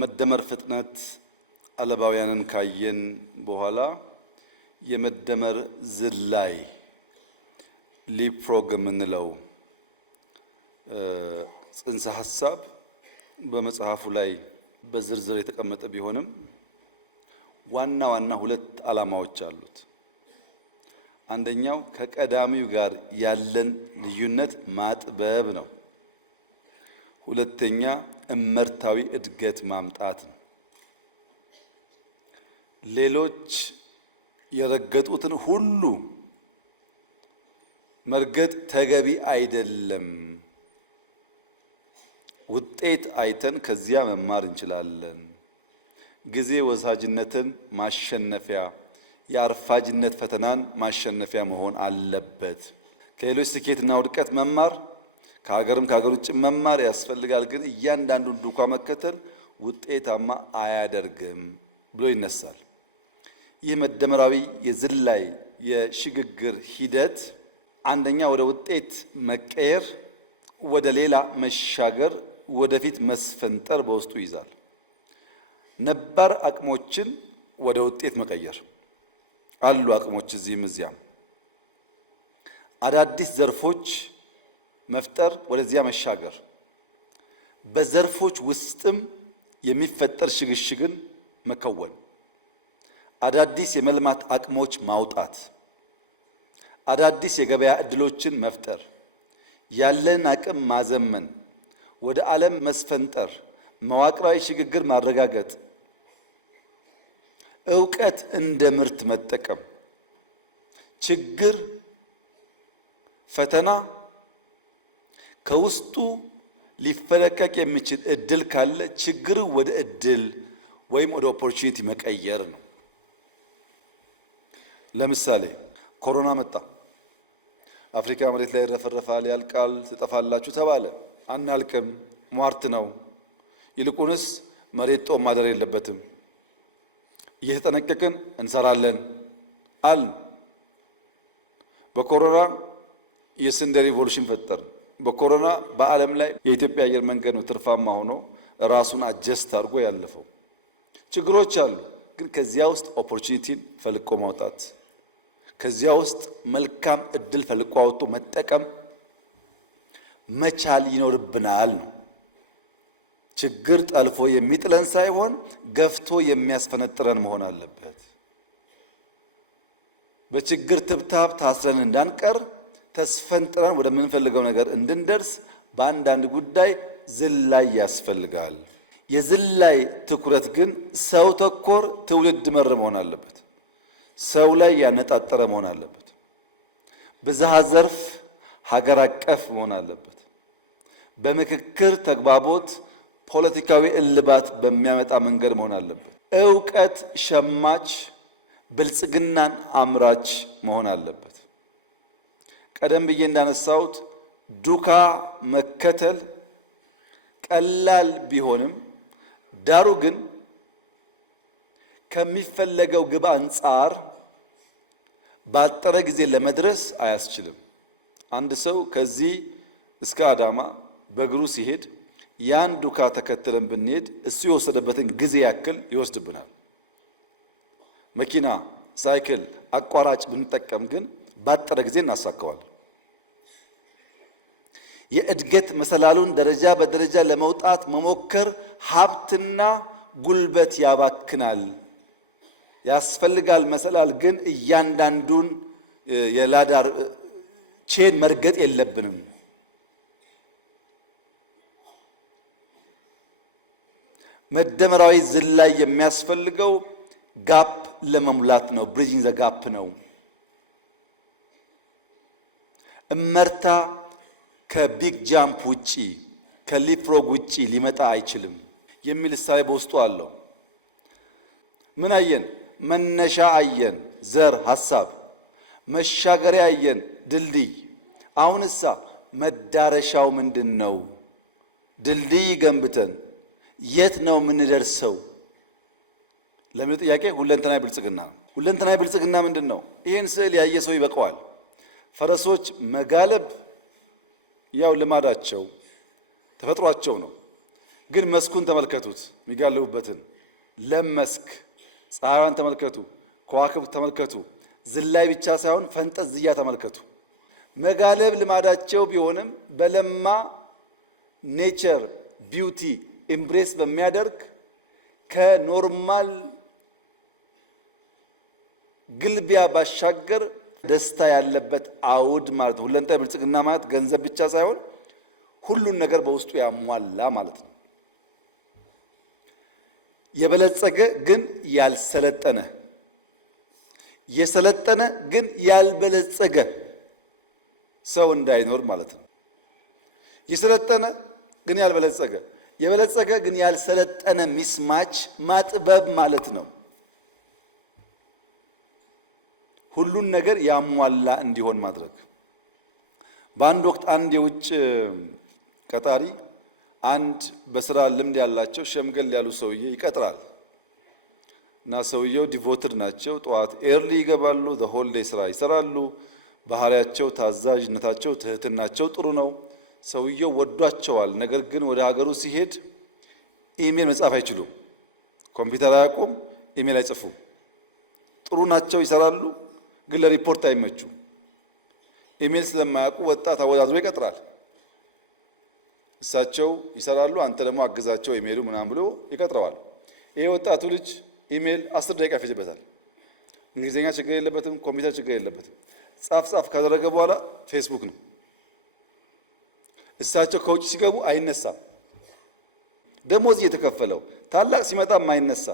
መደመር ፍጥነት አለባውያንን ካየን በኋላ የመደመር ዝላይ ሊፕፍሮግ የምንለው ጽንሰ ሐሳብ በመጽሐፉ ላይ በዝርዝር የተቀመጠ ቢሆንም ዋና ዋና ሁለት ዓላማዎች አሉት። አንደኛው ከቀዳሚው ጋር ያለን ልዩነት ማጥበብ ነው። ሁለተኛ እመርታዊ እድገት ማምጣት ነው። ሌሎች የረገጡትን ሁሉ መርገጥ ተገቢ አይደለም። ውጤት አይተን ከዚያ መማር እንችላለን። ጊዜ ወሳጅነትን ማሸነፊያ፣ የአርፋጅነት ፈተናን ማሸነፊያ መሆን አለበት። ከሌሎች ስኬትና ውድቀት መማር፣ ከሀገርም ከሀገር ውጭ መማር ያስፈልጋል። ግን እያንዳንዱን ዱካ መከተል ውጤታማ አያደርግም ብሎ ይነሳል። ይህ መደመራዊ የዝላይ የሽግግር ሂደት አንደኛ ወደ ውጤት መቀየር፣ ወደ ሌላ መሻገር፣ ወደፊት መስፈንጠር በውስጡ ይዛል። ነባር አቅሞችን ወደ ውጤት መቀየር አሉ አቅሞች እዚህም እዚያም። አዳዲስ ዘርፎች መፍጠር፣ ወደዚያ መሻገር። በዘርፎች ውስጥም የሚፈጠር ሽግሽግን መከወን። አዳዲስ የመልማት አቅሞች ማውጣት፣ አዳዲስ የገበያ ዕድሎችን መፍጠር፣ ያለን አቅም ማዘመን፣ ወደ ዓለም መስፈንጠር፣ መዋቅራዊ ሽግግር ማረጋገጥ፣ ዕውቀት እንደ ምርት መጠቀም። ችግር፣ ፈተና ከውስጡ ሊፈለቀቅ የሚችል እድል ካለ ችግር ወደ እድል ወይም ወደ ኦፖርቹኒቲ መቀየር ነው። ለምሳሌ ኮሮና መጣ። አፍሪካ መሬት ላይ ይረፈረፋል፣ ያልቃል፣ ትጠፋላችሁ ተባለ። አናልቅም፣ ሟርት ነው። ይልቁንስ መሬት ጦም ማደር የለበትም፣ እየተጠነቀቅን እንሰራለን አል በኮሮና የስንዴ ሪቮሉሽን ፈጠር። በኮሮና በዓለም ላይ የኢትዮጵያ አየር መንገድ ነው ትርፋማ ሆኖ ራሱን አጀስት አድርጎ ያለፈው። ችግሮች አሉ፣ ግን ከዚያ ውስጥ ኦፖርቹኒቲን ፈልቆ ማውጣት፣ ከዚያ ውስጥ መልካም እድል ፈልቆ አውጥቶ መጠቀም መቻል ይኖርብናል ነው። ችግር ጠልፎ የሚጥለን ሳይሆን ገፍቶ የሚያስፈነጥረን መሆን አለበት። በችግር ትብታብ ታስረን እንዳንቀር ተስፈንጥረን ወደምንፈልገው ነገር እንድንደርስ በአንዳንድ ጉዳይ ዝላይ ያስፈልጋል። የዝላይ ትኩረት ግን ሰው ተኮር ትውልድ መር መሆን አለበት። ሰው ላይ ያነጣጠረ መሆን አለበት። ብዝሃ ዘርፍ ሀገር አቀፍ መሆን አለበት። በምክክር ተግባቦት ፖለቲካዊ እልባት በሚያመጣ መንገድ መሆን አለበት። ዕውቀት ሸማች ብልጽግናን አምራች መሆን አለበት። ቀደም ብዬ እንዳነሳሁት ዱካ መከተል ቀላል ቢሆንም ዳሩ ግን ከሚፈለገው ግብ አንጻር ባጠረ ጊዜ ለመድረስ አያስችልም። አንድ ሰው ከዚህ እስከ አዳማ በእግሩ ሲሄድ ያን ዱካ ተከትለን ብንሄድ እሱ የወሰደበትን ጊዜ ያክል ይወስድብናል። መኪና፣ ሳይክል፣ አቋራጭ ብንጠቀም ግን ባጠረ ጊዜ እናሳካዋለን። የእድገት መሰላሉን ደረጃ በደረጃ ለመውጣት መሞከር ሀብትና ጉልበት ያባክናል። ያስፈልጋል መሰላል፣ ግን እያንዳንዱን የላዳር ቼን መርገጥ የለብንም። መደመራዊ ዝላይ የሚያስፈልገው ጋፕ ለመሙላት ነው። ብሪጅንግ ዘ ጋፕ ነው። እመርታ ከቢግ ጃምፕ ውጪ ከሊፕፍሮግ ውጪ ሊመጣ አይችልም የሚል እሳቤ በውስጡ አለው። ምን አየን? መነሻ አየን፣ ዘር ሐሳብ። መሻገሪያ አየን፣ ድልድይ። አሁንሳ መዳረሻው ምንድን ነው? ድልድይ ገንብተን የት ነው የምንደርሰው? ለምን ጥያቄ ሁለንተናዊ ብልጽግና ነው። ሁለንተናዊ ብልጽግና ምንድን ነው? ይህን ስዕል ያየ ሰው ይበቃዋል። ፈረሶች መጋለብ ያው ልማዳቸው ተፈጥሯቸው ነው። ግን መስኩን ተመልከቱት፣ የሚጋልቡበትን ለም መስክ፣ ፀሐይዋን ተመልከቱ፣ ከዋክብት ተመልከቱ። ዝላይ ብቻ ሳይሆን ፈንጠዝያ ተመልከቱ። መጋለብ ልማዳቸው ቢሆንም በለማ ኔቸር ቢዩቲ ኢምብሬስ በሚያደርግ ከኖርማል ግልቢያ ባሻገር ደስታ ያለበት አውድ ማለት ነው። ሁለንተናዊ ብልጽግና ማለት ገንዘብ ብቻ ሳይሆን ሁሉን ነገር በውስጡ ያሟላ ማለት ነው። የበለጸገ ግን ያልሰለጠነ፣ የሰለጠነ ግን ያልበለጸገ ሰው እንዳይኖር ማለት ነው። የሰለጠነ ግን ያልበለጸገ፣ የበለጸገ ግን ያልሰለጠነ ሚስማች ማጥበብ ማለት ነው። ሁሉን ነገር ያሟላ እንዲሆን ማድረግ። በአንድ ወቅት አንድ የውጭ ቀጣሪ አንድ በስራ ልምድ ያላቸው ሸምገል ያሉ ሰውዬ ይቀጥራል እና ሰውየው ዲቮትድ ናቸው። ጠዋት ኤርሊ ይገባሉ፣ ዘሆል ዴይ ስራ ይሰራሉ። ባህሪያቸው፣ ታዛዥነታቸው፣ ትህትናቸው ጥሩ ነው። ሰውየው ወዷቸዋል። ነገር ግን ወደ ሀገሩ ሲሄድ ኢሜል መጻፍ አይችሉም። ኮምፒውተር አያውቁም፣ ኢሜል አይጽፉም። ጥሩ ናቸው፣ ይሰራሉ፣ ግን ለሪፖርት አይመቹም። ኢሜል ስለማያውቁ ወጣት አወዳድሮ ይቀጥራል። እሳቸው ይሰራሉ፣ አንተ ደግሞ አግዛቸው ኢሜሉ ምናምን ብሎ ይቀጥረዋል። ይሄ ወጣቱ ልጅ ኢሜል 10 ደቂቃ ይፈጅበታል። እንግሊዝኛ ችግር የለበትም፣ ኮምፒውተር ችግር የለበትም። ጻፍ ካደረገ በኋላ ፌስቡክ ነው። እሳቸው ከውጭ ሲገቡ አይነሳም። ደሞዝ እየተከፈለው ታላቅ ሲመጣ የማይነሳ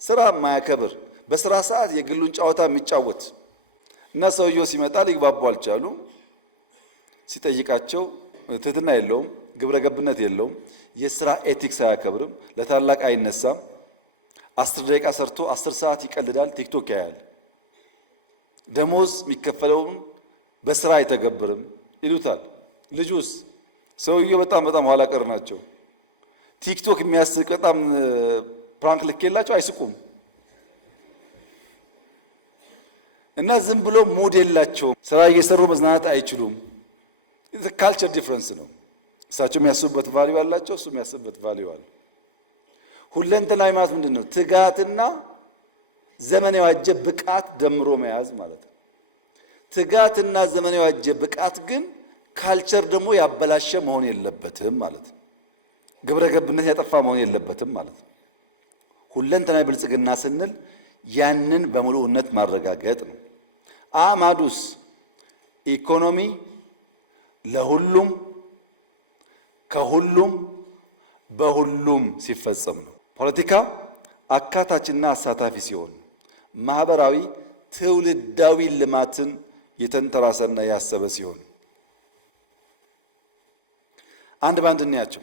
ስራ የማያከብር በስራ ሰዓት የግሉን ጨዋታ የሚጫወት እና ሰውየው ሲመጣ ሊግባቡ አልቻሉ። ሲጠይቃቸው ትህትና የለውም፣ ግብረ ገብነት የለውም፣ የስራ ኤቲክስ አያከብርም፣ ለታላቅ አይነሳም። 10 ደቂቃ ሰርቶ 10 ሰዓት ይቀልዳል፣ ቲክቶክ ያያል። ደሞዝ የሚከፈለውን በስራ አይተገብርም ይሉታል። ልጁስ ሰውየው በጣም ኋላ ቀር ናቸው። ቲክቶክ የሚያስቅ በጣም ፕራንክ ልኬላቸው አይስቁም እና ዝም ብሎ ሙድ የላቸውም። ስራ እየሰሩ መዝናናት አይችሉም። ካልቸር ዲፍረንስ ነው። እሳቸው የሚያስቡበት ቫልዩ አላቸው፣ እሱ የሚያስቡበት ቫልዩ አለ። ሁለንተናዊ ማለት ምንድን ነው? ትጋትና ዘመን የዋጀ ብቃት ደምሮ መያዝ ማለት ነው። ትጋትና ዘመን የዋጀ ብቃት ግን ካልቸር ደግሞ ያበላሸ መሆን የለበትም ማለት ነው። ግብረ ገብነት ያጠፋ መሆን የለበትም ማለት ነው። ሁለንተናዊ ብልጽግና ስንል ያንን በሙሉነት ማረጋገጥ ነው። አማዱስ ኢኮኖሚ ለሁሉም ከሁሉም በሁሉም ሲፈጸም ነው። ፖለቲካ አካታችና አሳታፊ ሲሆን፣ ማህበራዊ ትውልዳዊ ልማትን የተንተራሰና ያሰበ ሲሆን፣ አንድ ባንድ እንያቸው።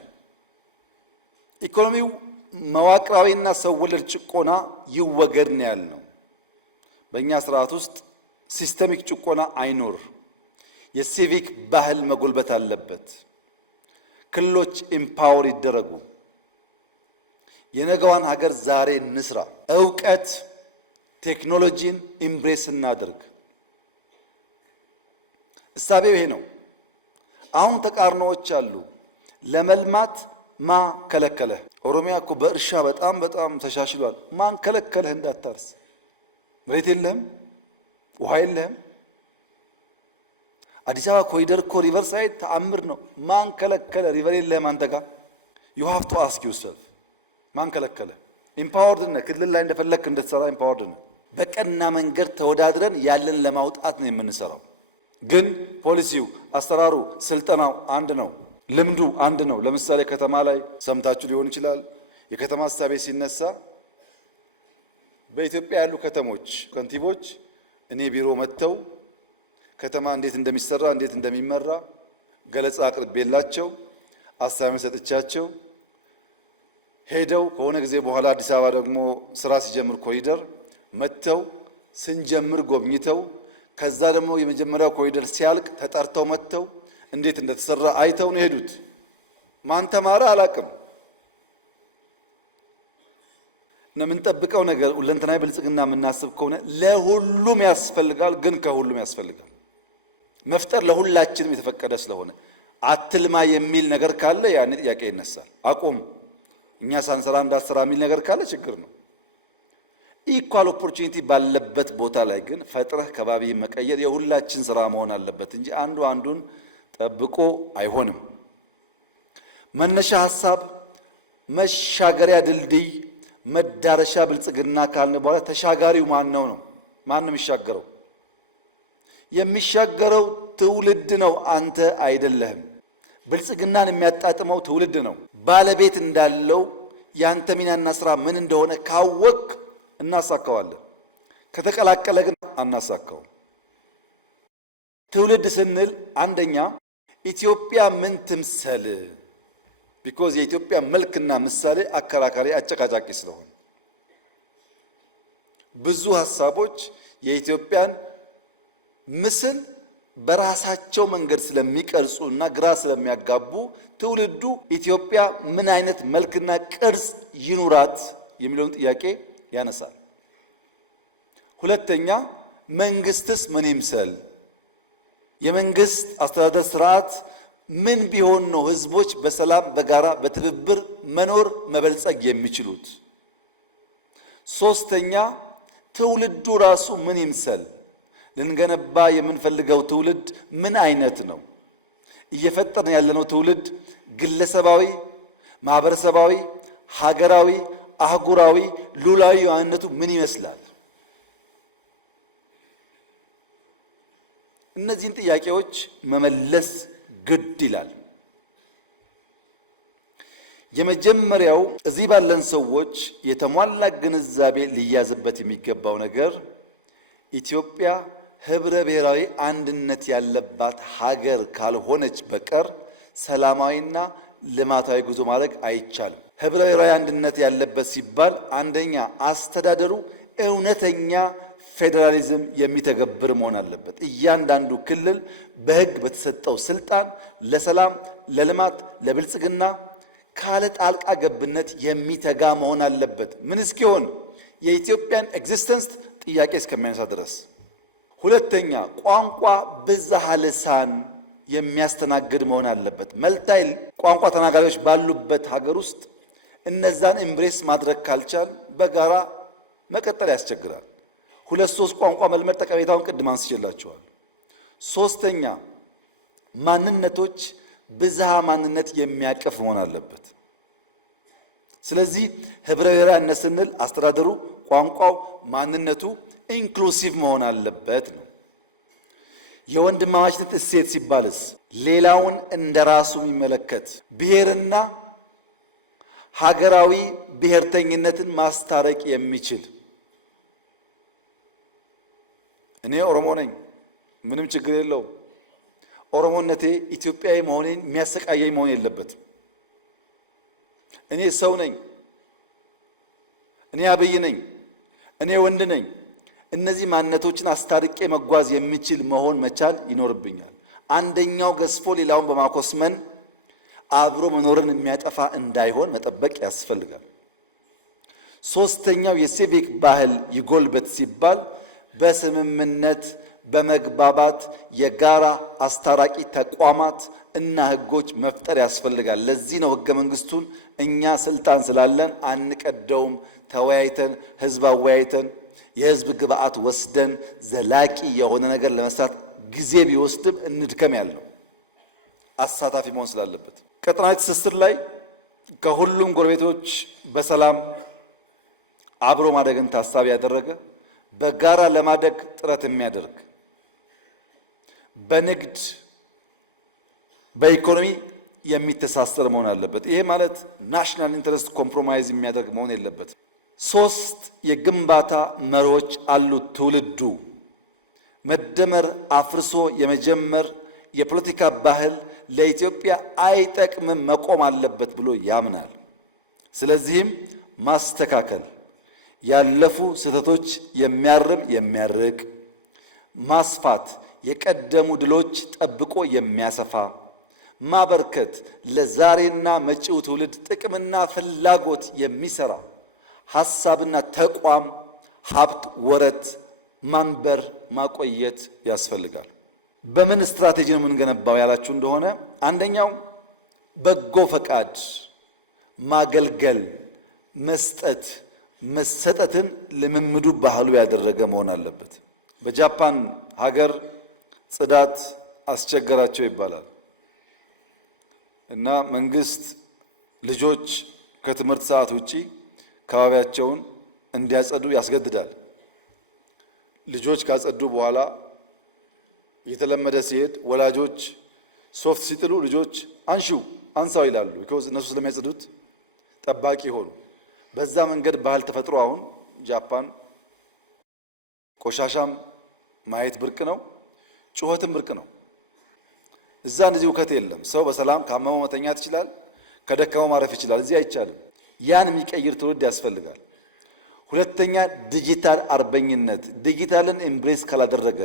ኢኮኖሚው መዋቅራዊና ሰው ወለድ ጭቆና ይወገድ ነው ያልነው። በእኛ ስርዓት ውስጥ ሲስተሚክ ጭቆና አይኖር። የሲቪክ ባህል መጎልበት አለበት። ክልሎች ኢምፓወር ይደረጉ። የነገዋን ሀገር ዛሬ እንስራ። እውቀት ቴክኖሎጂን ኢምብሬስ እናድርግ። እሳቤው ይሄ ነው። አሁን ተቃርኖዎች አሉ። ለመልማት ማ ከለከለህ? ኦሮሚያ እኮ በእርሻ በጣም ተሻሽሏል። ማን ከለከለህ እንዳታርስ? መሬት የለህም፣ ውሃ የለህም። አዲስ አበባ ኮሪደር እኮ ሪቨር ሳይድ ተአምር ነው። ማን ከለከለ? ሪቨር የለህም አንተ ጋር። ዩ ሃቭ ቱ አስክ ዩርሰልፍ ማን ከለከለ? ኢምፓወርድ ነህ። ክልል ላይ እንደፈለክ እንድትሰራ ኢምፓወርድ ነህ። በቀና መንገድ ተወዳድረን ያለን ለማውጣት ነው የምንሰራው። ግን ፖሊሲው፣ አሰራሩ፣ ስልጠናው አንድ ነው። ልምዱ አንድ ነው። ለምሳሌ ከተማ ላይ ሰምታችሁ ሊሆን ይችላል። የከተማ ሀሳቤ ሲነሳ በኢትዮጵያ ያሉ ከተሞች ከንቲቦች እኔ ቢሮ መጥተው ከተማ እንዴት እንደሚሰራ እንዴት እንደሚመራ ገለጻ አቅርቤላቸው አሳቢ ሰጥቻቸው ሄደው ከሆነ ጊዜ በኋላ አዲስ አበባ ደግሞ ስራ ሲጀምር ኮሪደር መጥተው ስንጀምር ጎብኝተው ከዛ ደግሞ የመጀመሪያው ኮሪደር ሲያልቅ ተጠርተው መጥተው እንዴት እንደተሰራ አይተው ነው ሄዱት። ማን ተማረ አላቅም። የምንጠብቀው ነገር ሁለንተናዊ ብልጽግና የምናስብ ከሆነ ለሁሉም ያስፈልጋል፣ ግን ከሁሉም ያስፈልጋል። መፍጠር ለሁላችንም የተፈቀደ ስለሆነ አትልማ የሚል ነገር ካለ ያኔ ጥያቄ ይነሳል። አቁም እኛ ሳንሰራ እንዳትሰራ የሚል ነገር ካለ ችግር ነው። ኢኳል ኦፖርቹኒቲ ባለበት ቦታ ላይ ግን ፈጥረህ ከባቢ መቀየር የሁላችን ስራ መሆን አለበት እንጂ አንዱ አንዱን ጠብቆ አይሆንም። መነሻ ሐሳብ፣ መሻገሪያ ድልድይ፣ መዳረሻ ብልጽግና ካልን በኋላ ተሻጋሪው ማን ነው? ማንም የሚሻገረው? የሚሻገረው ትውልድ ነው፣ አንተ አይደለህም። ብልጽግናን የሚያጣጥመው ትውልድ ነው። ባለቤት እንዳለው ያንተ ሚናና ስራ ምን እንደሆነ ካወቅ እናሳካዋለን። ከተቀላቀለ ግን አናሳካውም። ትውልድ ስንል አንደኛ ኢትዮጵያ ምን ትምሰል? ቢኮዝ የኢትዮጵያ መልክና ምሳሌ አከራካሪ አጨቃጫቂ ስለሆነ ብዙ ሐሳቦች የኢትዮጵያን ምስል በራሳቸው መንገድ ስለሚቀርጹ እና ግራ ስለሚያጋቡ ትውልዱ ኢትዮጵያ ምን አይነት መልክና ቅርጽ ይኑራት የሚለውን ጥያቄ ያነሳል። ሁለተኛ መንግስትስ ምን ይምሰል? የመንግስት አስተዳደር ስርዓት ምን ቢሆን ነው ህዝቦች በሰላም በጋራ በትብብር መኖር መበልጸግ የሚችሉት? ሶስተኛ ትውልዱ ራሱ ምን ይምሰል? ልንገነባ የምንፈልገው ትውልድ ምን አይነት ነው? እየፈጠርን ያለነው ትውልድ ግለሰባዊ፣ ማህበረሰባዊ፣ ሀገራዊ፣ አህጉራዊ፣ ሉላዊ ማንነቱ ምን ይመስላል? እነዚህን ጥያቄዎች መመለስ ግድ ይላል። የመጀመሪያው እዚህ ባለን ሰዎች የተሟላ ግንዛቤ ሊያዝበት የሚገባው ነገር ኢትዮጵያ ህብረ ብሔራዊ አንድነት ያለባት ሀገር ካልሆነች በቀር ሰላማዊና ልማታዊ ጉዞ ማድረግ አይቻልም። ህብረ ብሔራዊ አንድነት ያለበት ሲባል አንደኛ አስተዳደሩ እውነተኛ ፌዴራሊዝም የሚተገብር መሆን አለበት። እያንዳንዱ ክልል በህግ በተሰጠው ስልጣን ለሰላም፣ ለልማት፣ ለብልጽግና ካለ ጣልቃ ገብነት የሚተጋ መሆን አለበት። ምን እስኪሆን? የኢትዮጵያን ኤግዚስተንስ ጥያቄ እስከሚያነሳ ድረስ። ሁለተኛ ቋንቋ ብዝሃ ልሳን የሚያስተናግድ መሆን አለበት። መልታይ ቋንቋ ተናጋሪዎች ባሉበት ሀገር ውስጥ እነዛን ኤምብሬስ ማድረግ ካልቻል በጋራ መቀጠል ያስቸግራል። ሁለት ሶስት ቋንቋ መልመድ ጠቀሜታውን ቅድም አንስቼላችኋል። ሶስተኛ ማንነቶች ብዝሃ ማንነት የሚያቅፍ መሆን አለበት። ስለዚህ ህብረ ብሔራዊነት ስንል አስተዳደሩ፣ ቋንቋው፣ ማንነቱ ኢንክሉሲቭ መሆን አለበት ነው። የወንድማማችነት እሴት ሲባልስ ሌላውን እንደራሱ የሚመለከት ብሔርና ሀገራዊ ብሔርተኝነትን ማስታረቅ የሚችል እኔ ኦሮሞ ነኝ፣ ምንም ችግር የለውም። ኦሮሞነቴ ኢትዮጵያዊ መሆኔን የሚያሰቃየኝ መሆን የለበትም። እኔ ሰው ነኝ፣ እኔ አብይ ነኝ፣ እኔ ወንድ ነኝ። እነዚህ ማንነቶችን አስታርቄ መጓዝ የሚችል መሆን መቻል ይኖርብኛል። አንደኛው ገዝፎ ሌላውን በማኮስመን አብሮ መኖርን የሚያጠፋ እንዳይሆን መጠበቅ ያስፈልጋል። ሶስተኛው የሲቪክ ባህል ይጎልበት ሲባል በስምምነት በመግባባት የጋራ አስታራቂ ተቋማት እና ህጎች መፍጠር ያስፈልጋል። ለዚህ ነው ህገ መንግስቱን እኛ ስልጣን ስላለን አንቀደውም፣ ተወያይተን ህዝብ አወያይተን የህዝብ ግብአት ወስደን ዘላቂ የሆነ ነገር ለመስራት ጊዜ ቢወስድም እንድከም ያለው አሳታፊ መሆን ስላለበት። ቀጠናዊ ትስስር ላይ ከሁሉም ጎረቤቶች በሰላም አብሮ ማደግን ታሳቢ ያደረገ በጋራ ለማደግ ጥረት የሚያደርግ በንግድ በኢኮኖሚ የሚተሳሰር መሆን አለበት። ይሄ ማለት ናሽናል ኢንተረስት ኮምፕሮማይዝ የሚያደርግ መሆን የለበትም። ሶስት የግንባታ መሪዎች አሉት ትውልዱ። መደመር አፍርሶ የመጀመር የፖለቲካ ባህል ለኢትዮጵያ አይጠቅምም፣ መቆም አለበት ብሎ ያምናል። ስለዚህም ማስተካከል፣ ያለፉ ስህተቶች የሚያርም የሚያርቅ፣ ማስፋት፣ የቀደሙ ድሎች ጠብቆ የሚያሰፋ፣ ማበርከት፣ ለዛሬና መጪው ትውልድ ጥቅምና ፍላጎት የሚሰራ ሐሳብና ተቋም፣ ሀብት፣ ወረት ማንበር ማቆየት ያስፈልጋል። በምን ስትራቴጂ ነው የምንገነባው ያላችሁ እንደሆነ አንደኛው በጎ ፈቃድ፣ ማገልገል፣ መስጠት፣ መሰጠትን ልምምዱ ባህሉ ያደረገ መሆን አለበት። በጃፓን ሀገር ጽዳት አስቸገራቸው ይባላል እና መንግስት ልጆች ከትምህርት ሰዓት ውጪ አካባቢያቸውን እንዲያጸዱ ያስገድዳል። ልጆች ካጸዱ በኋላ እየተለመደ ሲሄድ ወላጆች ሶፍት ሲጥሉ ልጆች አንሺው አንሳው ይላሉ። ቢኮዝ እነሱ ስለሚያጸዱት ጠባቂ ሆኑ። በዛ መንገድ ባህል ተፈጥሮ አሁን ጃፓን ቆሻሻም ማየት ብርቅ ነው፣ ጩኸትም ብርቅ ነው። እዛ እንደዚህ ውከት የለም። ሰው በሰላም ካመመው መተኛት ይችላል፣ ከደከመው ማረፍ ይችላል። እዚህ አይቻልም። ያን የሚቀይር ትውልድ ያስፈልጋል። ሁለተኛ ዲጂታል አርበኝነት። ዲጂታልን ኤምብሬስ ካላደረገ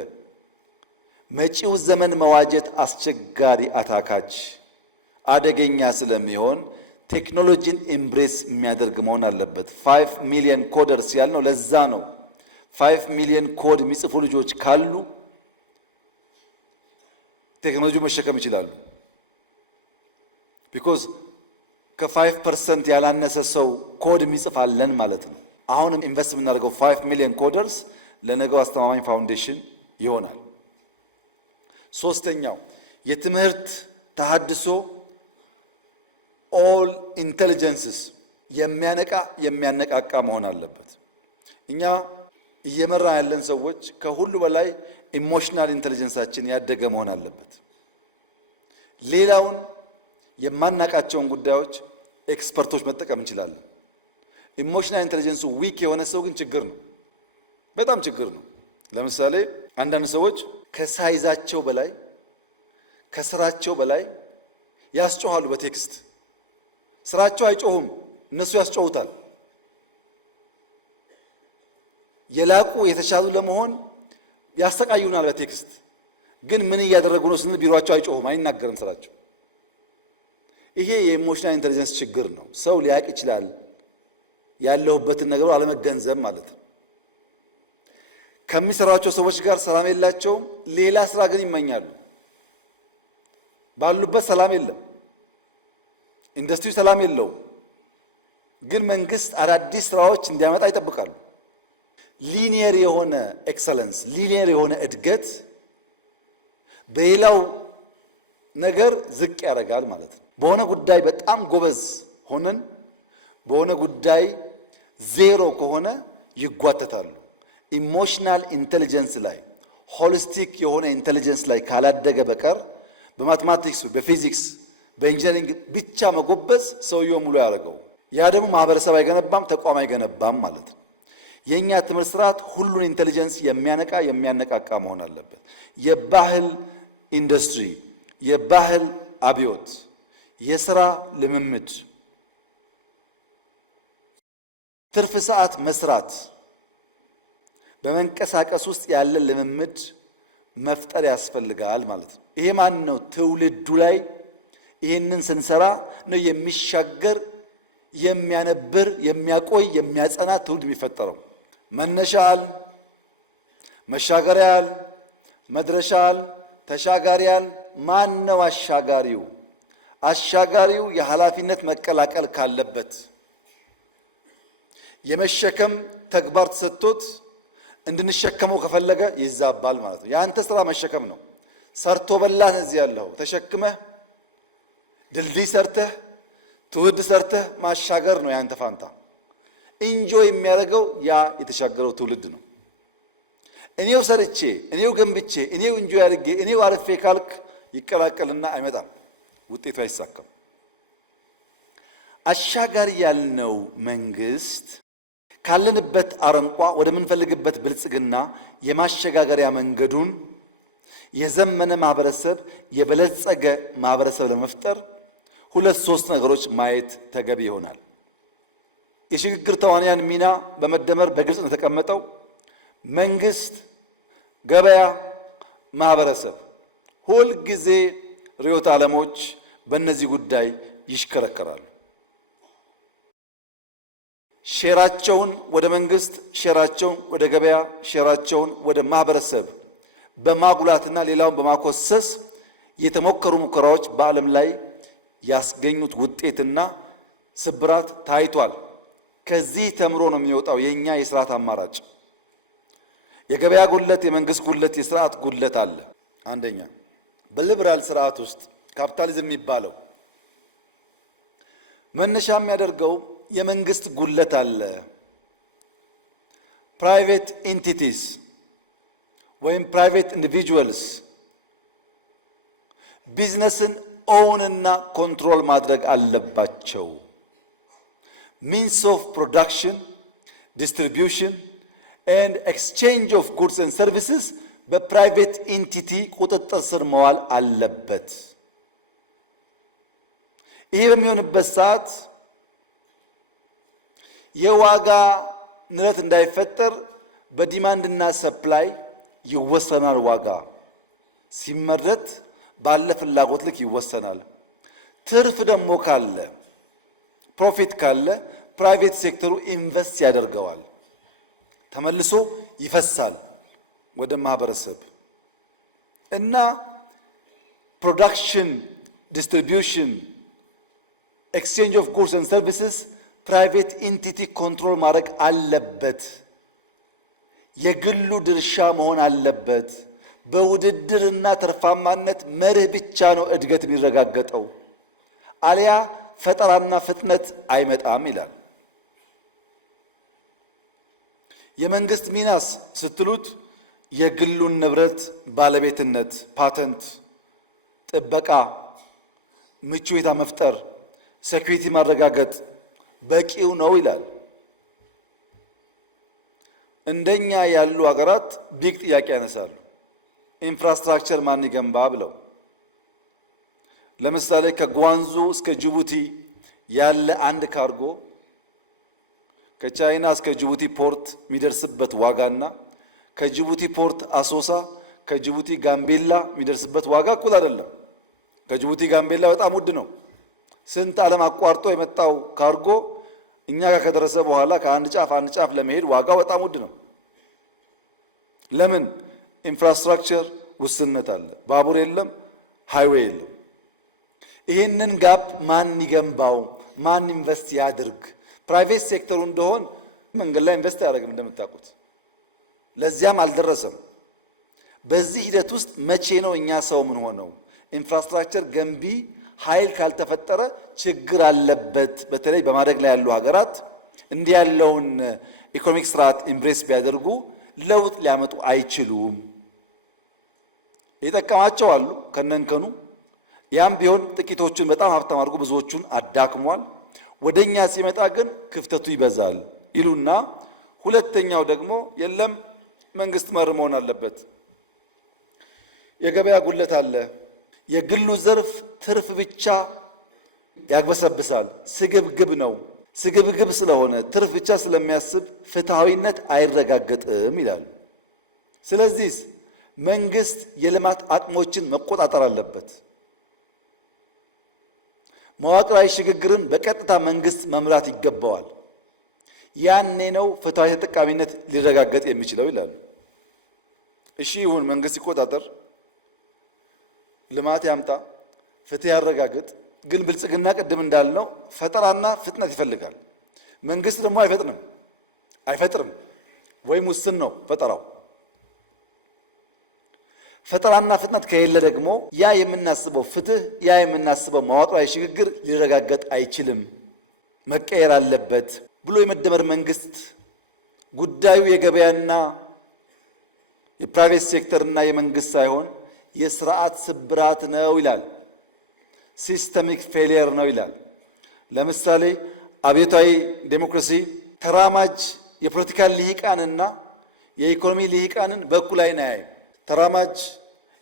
መጪው ዘመን መዋጀት አስቸጋሪ፣ አታካች፣ አደገኛ ስለሚሆን ቴክኖሎጂን ኤምብሬስ የሚያደርግ መሆን አለበት። 5 ሚሊዮን ኮደርስ ያልነው ለዛ ነው። 5 ሚሊዮን ኮድ የሚጽፉ ልጆች ካሉ ቴክኖሎጂ መሸከም ይችላሉ። ቢኮዝ ከ5% ያላነሰ ሰው ኮድ የሚጽፋለን ማለት ነው። አሁንም ኢንቨስት የምናደርገው 5 ሚሊዮን ኮደርስ ለነገው አስተማማኝ ፋውንዴሽን ይሆናል። ሶስተኛው የትምህርት ተሐድሶ ኦል ኢንቴሊጀንስስ የሚያነቃቃ መሆን አለበት። እኛ እየመራ ያለን ሰዎች ከሁሉ በላይ ኢሞሽናል ኢንቴሊጀንሳችን ያደገ መሆን አለበት። ሌላውን የማናቃቸውን ጉዳዮች ኤክስፐርቶች መጠቀም እንችላለን። ኢሞሽናል ኢንቴሊጀንሱ ዊክ የሆነ ሰው ግን ችግር ነው፣ በጣም ችግር ነው። ለምሳሌ አንዳንድ ሰዎች ከሳይዛቸው በላይ ከስራቸው በላይ ያስጮሃሉ። በቴክስት ስራቸው አይጮሁም፣ እነሱ ያስጮሁታል። የላቁ የተሻሉ ለመሆን ያስተቃዩናል በቴክስት ግን ምን እያደረጉ ነው ስንል ቢሮአቸው አይጮሁም፣ አይናገርም ስራቸው። ይሄ የኢሞሽናል ኢንቴሊጀንስ ችግር ነው። ሰው ሊያቅ ይችላል ያለሁበትን ነገሩ አለመገንዘብ ማለት ነው። ከሚሰራቸው ሰዎች ጋር ሰላም የላቸውም፣ ሌላ ስራ ግን ይመኛሉ። ባሉበት ሰላም የለም፣ ኢንዱስትሪ ሰላም የለውም፣ ግን መንግስት አዳዲስ ስራዎች እንዲያመጣ ይጠብቃሉ። ሊኒየር የሆነ ኤክሰለንስ፣ ሊኒየር የሆነ እድገት በሌላው ነገር ዝቅ ያደርጋል ማለት ነው። በሆነ ጉዳይ በጣም ጎበዝ ሆነን በሆነ ጉዳይ ዜሮ ከሆነ ይጓተታሉ። ኢሞሽናል ኢንቴሊጀንስ ላይ ሆሊስቲክ የሆነ ኢንቴሊጀንስ ላይ ካላደገ በቀር በማትማቲክስ፣ በፊዚክስ፣ በኢንጂነሪንግ ብቻ መጎበዝ ሰውየው ሙሉ ያደርገው። ያ ደግሞ ማህበረሰብ አይገነባም፣ ተቋም አይገነባም ማለት ነው። የኛ ትምህርት ስርዓት ሁሉን ኢንቴሊጀንስ የሚያነቃ የሚያነቃቃ መሆን አለበት። የባህል ኢንዱስትሪ፣ የባህል አብዮት፣ የሥራ ልምምድ፣ ትርፍ ሰዓት መስራት፣ በመንቀሳቀስ ውስጥ ያለ ልምምድ መፍጠር ያስፈልጋል ማለት ነው። ይሄ ማን ነው? ትውልዱ ላይ ይሄንን ስንሰራ ነው የሚሻገር የሚያነብር የሚያቆይ የሚያጸና ትውልድ የሚፈጠረው። መነሻል፣ መሻገሪያል፣ መድረሻል፣ ተሻጋሪያል። ማን ነው አሻጋሪው? አሻጋሪው የኃላፊነት መቀላቀል ካለበት የመሸከም ተግባር ተሰጥቶት እንድንሸከመው ከፈለገ ይዛባል ማለት ነው። የአንተ ስራ መሸከም ነው። ሰርቶ በላህ እዚህ ያለው ተሸክመህ ድልድይ ሰርተህ ትውልድ ሰርተህ ማሻገር ነው ያንተ ፋንታ። ኢንጆይ የሚያደርገው ያ የተሻገረው ትውልድ ነው። እኔው ሰርቼ እኔው ገንብቼ እኔው ኢንጆይ አድርጌ እኔው አርፌ ካልክ ይቀላቀልና አይመጣም፣ ውጤቱ አይሳካም። አሻጋሪ ያልነው መንግስት ካለንበት አረንቋ ወደምንፈልግበት ብልጽግና የማሸጋገሪያ መንገዱን የዘመነ ማህበረሰብ የበለጸገ ማህበረሰብ ለመፍጠር ሁለት ሶስት ነገሮች ማየት ተገቢ ይሆናል። የሽግግር ተዋንያን ሚና በመደመር በግልጽ እንደተቀመጠው መንግስት፣ ገበያ፣ ማህበረሰብ ሁል ጊዜ ርዕዮተ ዓለሞች በእነዚህ ጉዳይ ይሽከረከራሉ። ሼራቸውን ወደ መንግስት፣ ሼራቸውን ወደ ገበያ፣ ሼራቸውን ወደ ማህበረሰብ በማጉላትና ሌላውን በማኮሰስ የተሞከሩ ሙከራዎች በዓለም ላይ ያስገኙት ውጤትና ስብራት ታይቷል። ከዚህ ተምሮ ነው የሚወጣው የኛ የስርዓት አማራጭ። የገበያ ጉድለት፣ የመንግስት ጉድለት፣ የስርዓት ጉድለት አለ። አንደኛ በሊበራል ስርዓት ውስጥ ካፒታሊዝም የሚባለው መነሻ የሚያደርገው የመንግስት ጉድለት አለ። ፕራይቬት ኢንቲቲስ ወይም ፕራይቬት ኢንዲቪጁዋልስ ቢዝነስን ኦውን እና ኮንትሮል ማድረግ አለባቸው። ሚንስ ኦፍ ፕሮዳክሽን፣ ዲስትሪቢዩሽን ኤንድ ኤክስቼንጅ ኦፍ ጉድስ ኤንድ ሰርቪስስ በፕራይቬት ኢንቲቲ ቁጥጥር ስር መዋል አለበት። ይህ በሚሆንበት ሰዓት የዋጋ ንረት እንዳይፈጠር በዲማንድና ሰፕላይ ይወሰናል። ዋጋ ሲመረት ባለ ፍላጎት ልክ ይወሰናል። ትርፍ ደግሞ ካለ ፕሮፊት ካለ ፕራይቬት ሴክተሩ ኢንቨስት ያደርገዋል፣ ተመልሶ ይፈሳል ወደ ማህበረሰብ እና ፕሮዳክሽን፣ ዲስትሪቢዩሽን፣ ኤክስቼንጅ ኦፍ ጉድስ ኤንድ ሰርቪስስ ፕራይቬት ኢንቲቲ ኮንትሮል ማድረግ አለበት። የግሉ ድርሻ መሆን አለበት። በውድድርና ትርፋማነት መርህ ብቻ ነው እድገት የሚረጋገጠው፣ አሊያ ፈጠራና ፍጥነት አይመጣም ይላል። የመንግስት ሚናስ ስትሉት የግሉን ንብረት ባለቤትነት፣ ፓተንት፣ ጥበቃ፣ ምቹ ሁኔታ መፍጠር፣ ሴኩሪቲ ማረጋገጥ በቂው ነው ይላል። እንደኛ ያሉ ሀገራት ቢግ ጥያቄ ያነሳሉ። ኢንፍራስትራክቸር ማን ይገንባ ብለው። ለምሳሌ ከጓንዙ እስከ ጅቡቲ ያለ አንድ ካርጎ ከቻይና እስከ ጅቡቲ ፖርት የሚደርስበት ዋጋና ከጅቡቲ ፖርት አሶሳ፣ ከጅቡቲ ጋምቤላ የሚደርስበት ዋጋ እኩል አይደለም። ከጅቡቲ ጋምቤላ በጣም ውድ ነው። ስንት ዓለም አቋርጦ የመጣው ካርጎ እኛ ጋር ከደረሰ በኋላ ከአንድ ጫፍ አንድ ጫፍ ለመሄድ ዋጋው በጣም ውድ ነው። ለምን? ኢንፍራስትራክቸር ውስንነት አለ። ባቡር የለም፣ ሃይዌይ የለም። ይህንን ጋፕ ማን ይገንባው? ማን ኢንቨስት ያድርግ? ፕራይቬት ሴክተሩ እንደሆን መንገድ ላይ ኢንቨስት አያደርግም እንደምታውቁት። ለዚያም አልደረሰም። በዚህ ሂደት ውስጥ መቼ ነው እኛ ሰው ምን ሆነው? ኢንፍራስትራክቸር ገንቢ ኃይል ካልተፈጠረ ችግር አለበት። በተለይ በማደግ ላይ ያሉ ሀገራት እንዲህ ያለውን ኢኮኖሚክ ስርዓት ኢምብሬስ ቢያደርጉ ለውጥ ሊያመጡ አይችሉም። የጠቀማቸው አሉ ከነንከኑ። ያም ቢሆን ጥቂቶቹን በጣም ሀብታም አድርጎ ብዙዎቹን አዳክሟል። ወደኛ ሲመጣ ግን ክፍተቱ ይበዛል ይሉና ሁለተኛው ደግሞ የለም መንግስት መር መሆን አለበት። የገበያ ጉድለት አለ። የግሉ ዘርፍ ትርፍ ብቻ ያግበሰብሳል። ስግብግብ ነው። ስግብግብ ስለሆነ ትርፍ ብቻ ስለሚያስብ ፍትሐዊነት አይረጋገጥም ይላሉ። ስለዚህ መንግስት የልማት አቅሞችን መቆጣጠር አለበት። መዋቅራዊ ሽግግርን በቀጥታ መንግስት መምራት ይገባዋል። ያኔ ነው ፍትሐዊ ተጠቃሚነት ሊረጋገጥ የሚችለው ይላሉ። እሺ ይሁን፣ መንግስት ይቆጣጠር፣ ልማት ያምጣ፣ ፍትህ ያረጋግጥ። ግን ብልጽግና ቅድም እንዳልነው ፈጠራና ፍጥነት ይፈልጋል። መንግስት ደግሞ አይፈጥርም ወይም ውስን ነው ፈጠራው። ፈጠራና ፍጥነት ከሌለ ደግሞ ያ የምናስበው ፍትህ፣ ያ የምናስበው መዋቅራዊ ሽግግር ሊረጋገጥ አይችልም፣ መቀየር አለበት ብሎ የመደመር መንግስት ጉዳዩ የገበያና የፕራይቬት ሴክተርና የመንግስት ሳይሆን የስርዓት ስብራት ነው ይላል። ሲስተሚክ ፌሊየር ነው ይላል። ለምሳሌ አብዮታዊ ዴሞክራሲ ተራማጅ የፖለቲካ ልሂቃንና የኢኮኖሚ ልሂቃንን በእኩል ዓይን አያይም። ተራማጅ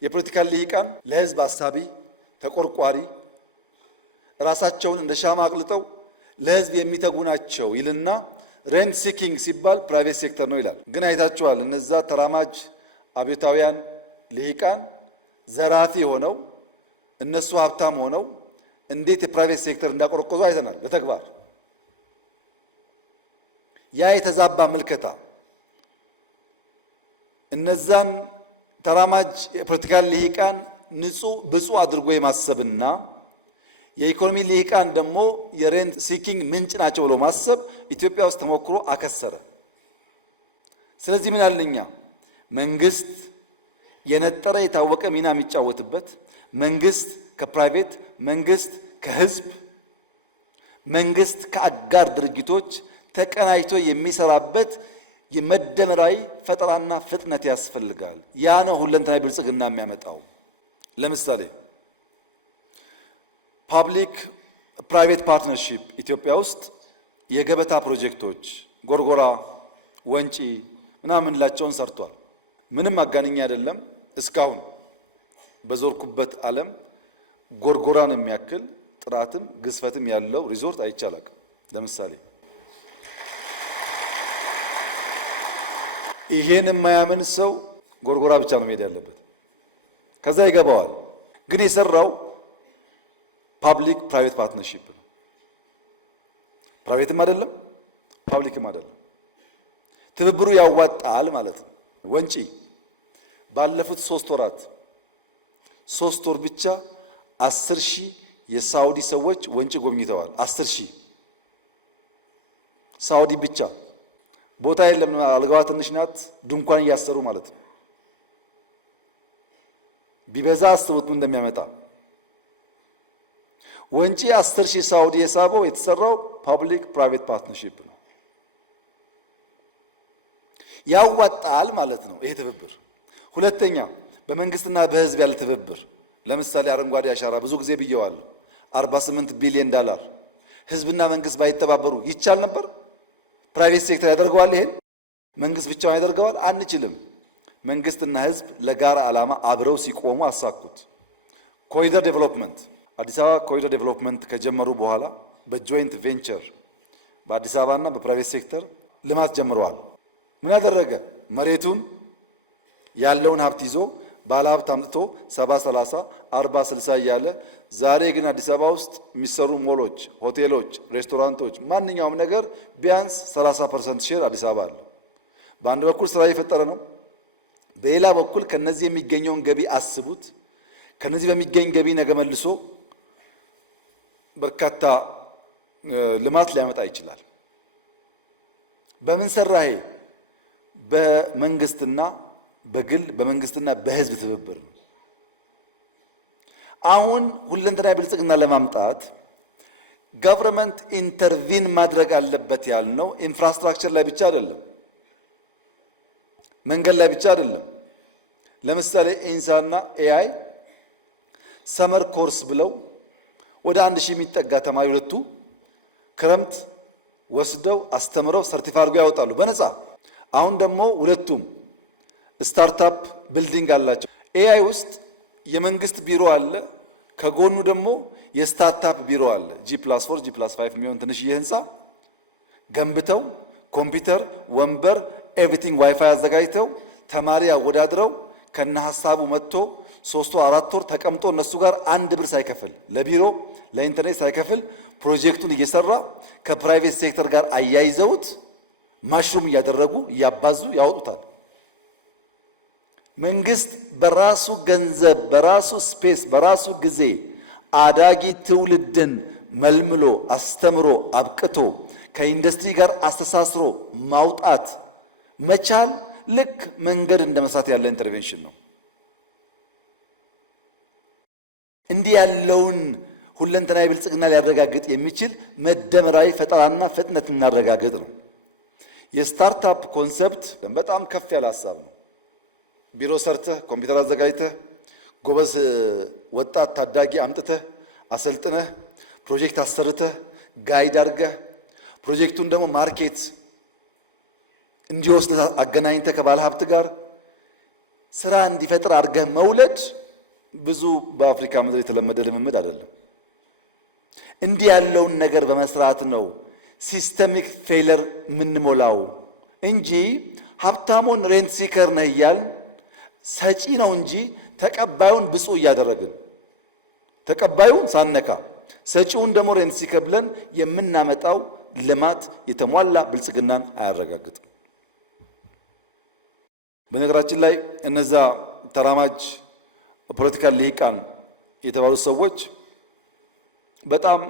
የፖለቲካ ልሂቃን ለህዝብ አሳቢ፣ ተቆርቋሪ፣ ራሳቸውን እንደ ሻማ አቅልጠው ለህዝብ የሚተጉ ናቸው ይልና ሬንት ሲኪንግ ሲባል ፕራይቬት ሴክተር ነው ይላል። ግን አይታችኋል፣ እነዛ ተራማጅ አብዮታውያን ልሂቃን ዘራፊ ሆነው እነሱ ሀብታም ሆነው እንዴት የፕራይቬት ሴክተር እንዳቆረቆዙ አይተናል በተግባር። ያ የተዛባ ምልከታ እነዛን ተራማጅ የፖለቲካ ልሂቃን ንጹህ ብፁዕ አድርጎ የማሰብና የኢኮኖሚ ልሂቃን ደግሞ የሬንት ሲኪንግ ምንጭ ናቸው ብሎ ማሰብ ኢትዮጵያ ውስጥ ተሞክሮ አከሰረ። ስለዚህ ምን አለኛ መንግስት የነጠረ የታወቀ ሚና የሚጫወትበት መንግስት ከፕራይቬት መንግስት ከህዝብ መንግስት ከአጋር ድርጅቶች ተቀናጅቶ የሚሰራበት የመደመራዊ ፈጠራና ፍጥነት ያስፈልጋል። ያ ነው ሁለንተናዊ ብልጽግና የሚያመጣው። ለምሳሌ ፓብሊክ ፕራይቬት ፓርትነርሺፕ ኢትዮጵያ ውስጥ የገበታ ፕሮጀክቶች ጎርጎራ፣ ወንጪ ምናምን ላቸውን ሰርቷል። ምንም አጋንኛ አይደለም። እስካሁን በዞርኩበት ዓለም ጎርጎራን የሚያክል ጥራትም ግዝፈትም ያለው ሪዞርት አይቻላል። ለምሳሌ ይሄን የማያምን ሰው ጎርጎራ ብቻ ነው መሄድ ያለበት፣ ከዛ ይገባዋል። ግን የሰራው ፓብሊክ ፕራይቬት ፓርትነርሺፕ ነው። ፕራይቬትም አይደለም ፓብሊክም አይደለም። ትብብሩ ያዋጣል ማለት ነው። ወንጪ ባለፉት 3 ወራት 3 ወር ብቻ 10,000 የሳውዲ ሰዎች ወንጪ ጎብኝተዋል። 10,000 ሳውዲ ብቻ። ቦታ የለም፣ አልጋዋ ትንሽ ናት፣ ድንኳን እያሰሩ ማለት ነው። ቢበዛ አስቡት ምን እንደሚያመጣ። ወንጪ 10,000 ሳውዲ የሳበው የተሰራው ፓብሊክ ፕራይቬት ፓርትነርሺፕ ነው። ያዋጣል ማለት ነው ይሄ ትብብር። ሁለተኛ በመንግስትና በህዝብ ያለ ትብብር። ለምሳሌ አረንጓዴ አሻራ ብዙ ጊዜ ብየዋለሁ። 48 ቢሊዮን ዶላር ህዝብና መንግስት ባይተባበሩ ይቻል ነበር? ፕራይቬት ሴክተር ያደርገዋል? ይሄን መንግስት ብቻውን ያደርገዋል? አንችልም። መንግስትና ህዝብ ለጋራ ዓላማ አብረው ሲቆሙ አሳኩት። ኮሪደር ዴቨሎፕመንት አዲስ አበባ ኮሪደር ዴቨሎፕመንት ከጀመሩ በኋላ በጆይንት ቬንቸር በአዲስ አበባና በፕራይቬት ሴክተር ልማት ጀምረዋል። ምን ያደረገ? መሬቱን ያለውን ሀብት ይዞ ባለ ሀብት አምጥቶ 70-30 40-60 እያለ ዛሬ ግን አዲስ አበባ ውስጥ የሚሰሩ ሞሎች፣ ሆቴሎች፣ ሬስቶራንቶች ማንኛውም ነገር ቢያንስ 30% ሼር አዲስ አበባ አለ። በአንድ በኩል ስራ እየፈጠረ ነው። በሌላ በኩል ከነዚህ የሚገኘውን ገቢ አስቡት። ከነዚህ በሚገኝ ገቢ ነገ መልሶ በርካታ ልማት ሊያመጣ ይችላል። በምን ሰራሄ? በመንግስትና በግል በመንግስትና በህዝብ ትብብር ነው። አሁን ሁለንተናዊ ብልጽግና ለማምጣት ገቨርንመንት ኢንተርቪን ማድረግ አለበት ያልነው ኢንፍራስትራክቸር ላይ ብቻ አይደለም፣ መንገድ ላይ ብቻ አይደለም። ለምሳሌ ኢንሳና ኤአይ ሰመር ኮርስ ብለው ወደ 1000 የሚጠጋ ተማሪ ሁለቱ ክረምት ወስደው አስተምረው ሰርቲፋይድ አድርገው ያወጣሉ በነፃ። አሁን ደግሞ ሁለቱም ስታርታፕ ቢልዲንግ አላቸው። ኤአይ ውስጥ የመንግስት ቢሮ አለ፣ ከጎኑ ደግሞ የስታርታፕ ቢሮ አለ። G+4 G+5 የሚሆን ትንሽዬ ህንፃ ገንብተው ኮምፒውተር፣ ወንበር፣ ኤቭሪቲንግ ዋይፋይ አዘጋጅተው ተማሪ አወዳድረው ከነ ሐሳቡ መጥቶ 3 ወር 4 ወር ተቀምጦ እነሱ ጋር 1 ብር ሳይከፍል ለቢሮ ለኢንተርኔት ሳይከፍል ፕሮጀክቱን እየሰራ ከፕራይቬት ሴክተር ጋር አያይዘውት ማሽሩም እያደረጉ እያባዙ ያወጡታል። መንግስት በራሱ ገንዘብ በራሱ ስፔስ በራሱ ጊዜ አዳጊ ትውልድን መልምሎ አስተምሮ አብቅቶ ከኢንዱስትሪ ጋር አስተሳስሮ ማውጣት መቻል ልክ መንገድ እንደመስራት ያለ ኢንተርቬንሽን ነው። እንዲህ ያለውን ሁለንተናዊ ብልጽግና ሊያረጋግጥ የሚችል መደመራዊ ፈጠራና ፍጥነት እናረጋግጥ ነው። የስታርታፕ ኮንሰፕት በጣም ከፍ ያለ ሀሳብ ነው። ቢሮ ሰርተህ ኮምፒውተር አዘጋጅተህ ጎበዝ ወጣት ታዳጊ አምጥተህ አሰልጥነህ ፕሮጀክት አሰርተህ ጋይድ አድርገህ ፕሮጀክቱን ደግሞ ማርኬት እንዲወስድ አገናኝተህ ከባለ ሀብት ጋር ስራ እንዲፈጥር አድርገህ መውለድ ብዙ በአፍሪካ ምድር የተለመደ ልምምድ አይደለም። እንዲህ ያለውን ነገር በመስራት ነው ሲስተሚክ ፌለር የምንሞላው እንጂ ሀብታሙን ሬንት ሲከር ነህ እያል ሰጪ ነው እንጂ ተቀባዩን ብፁዕ እያደረግን ተቀባዩን ሳነካ ሰጪውን ደግሞ ሬንት ሲከር ብለን የምናመጣው ልማት የተሟላ ብልጽግናን አያረጋግጥም። በነገራችን ላይ እነዛ ተራማጅ ፖለቲካል ልሂቃን የተባሉ ሰዎች በጣም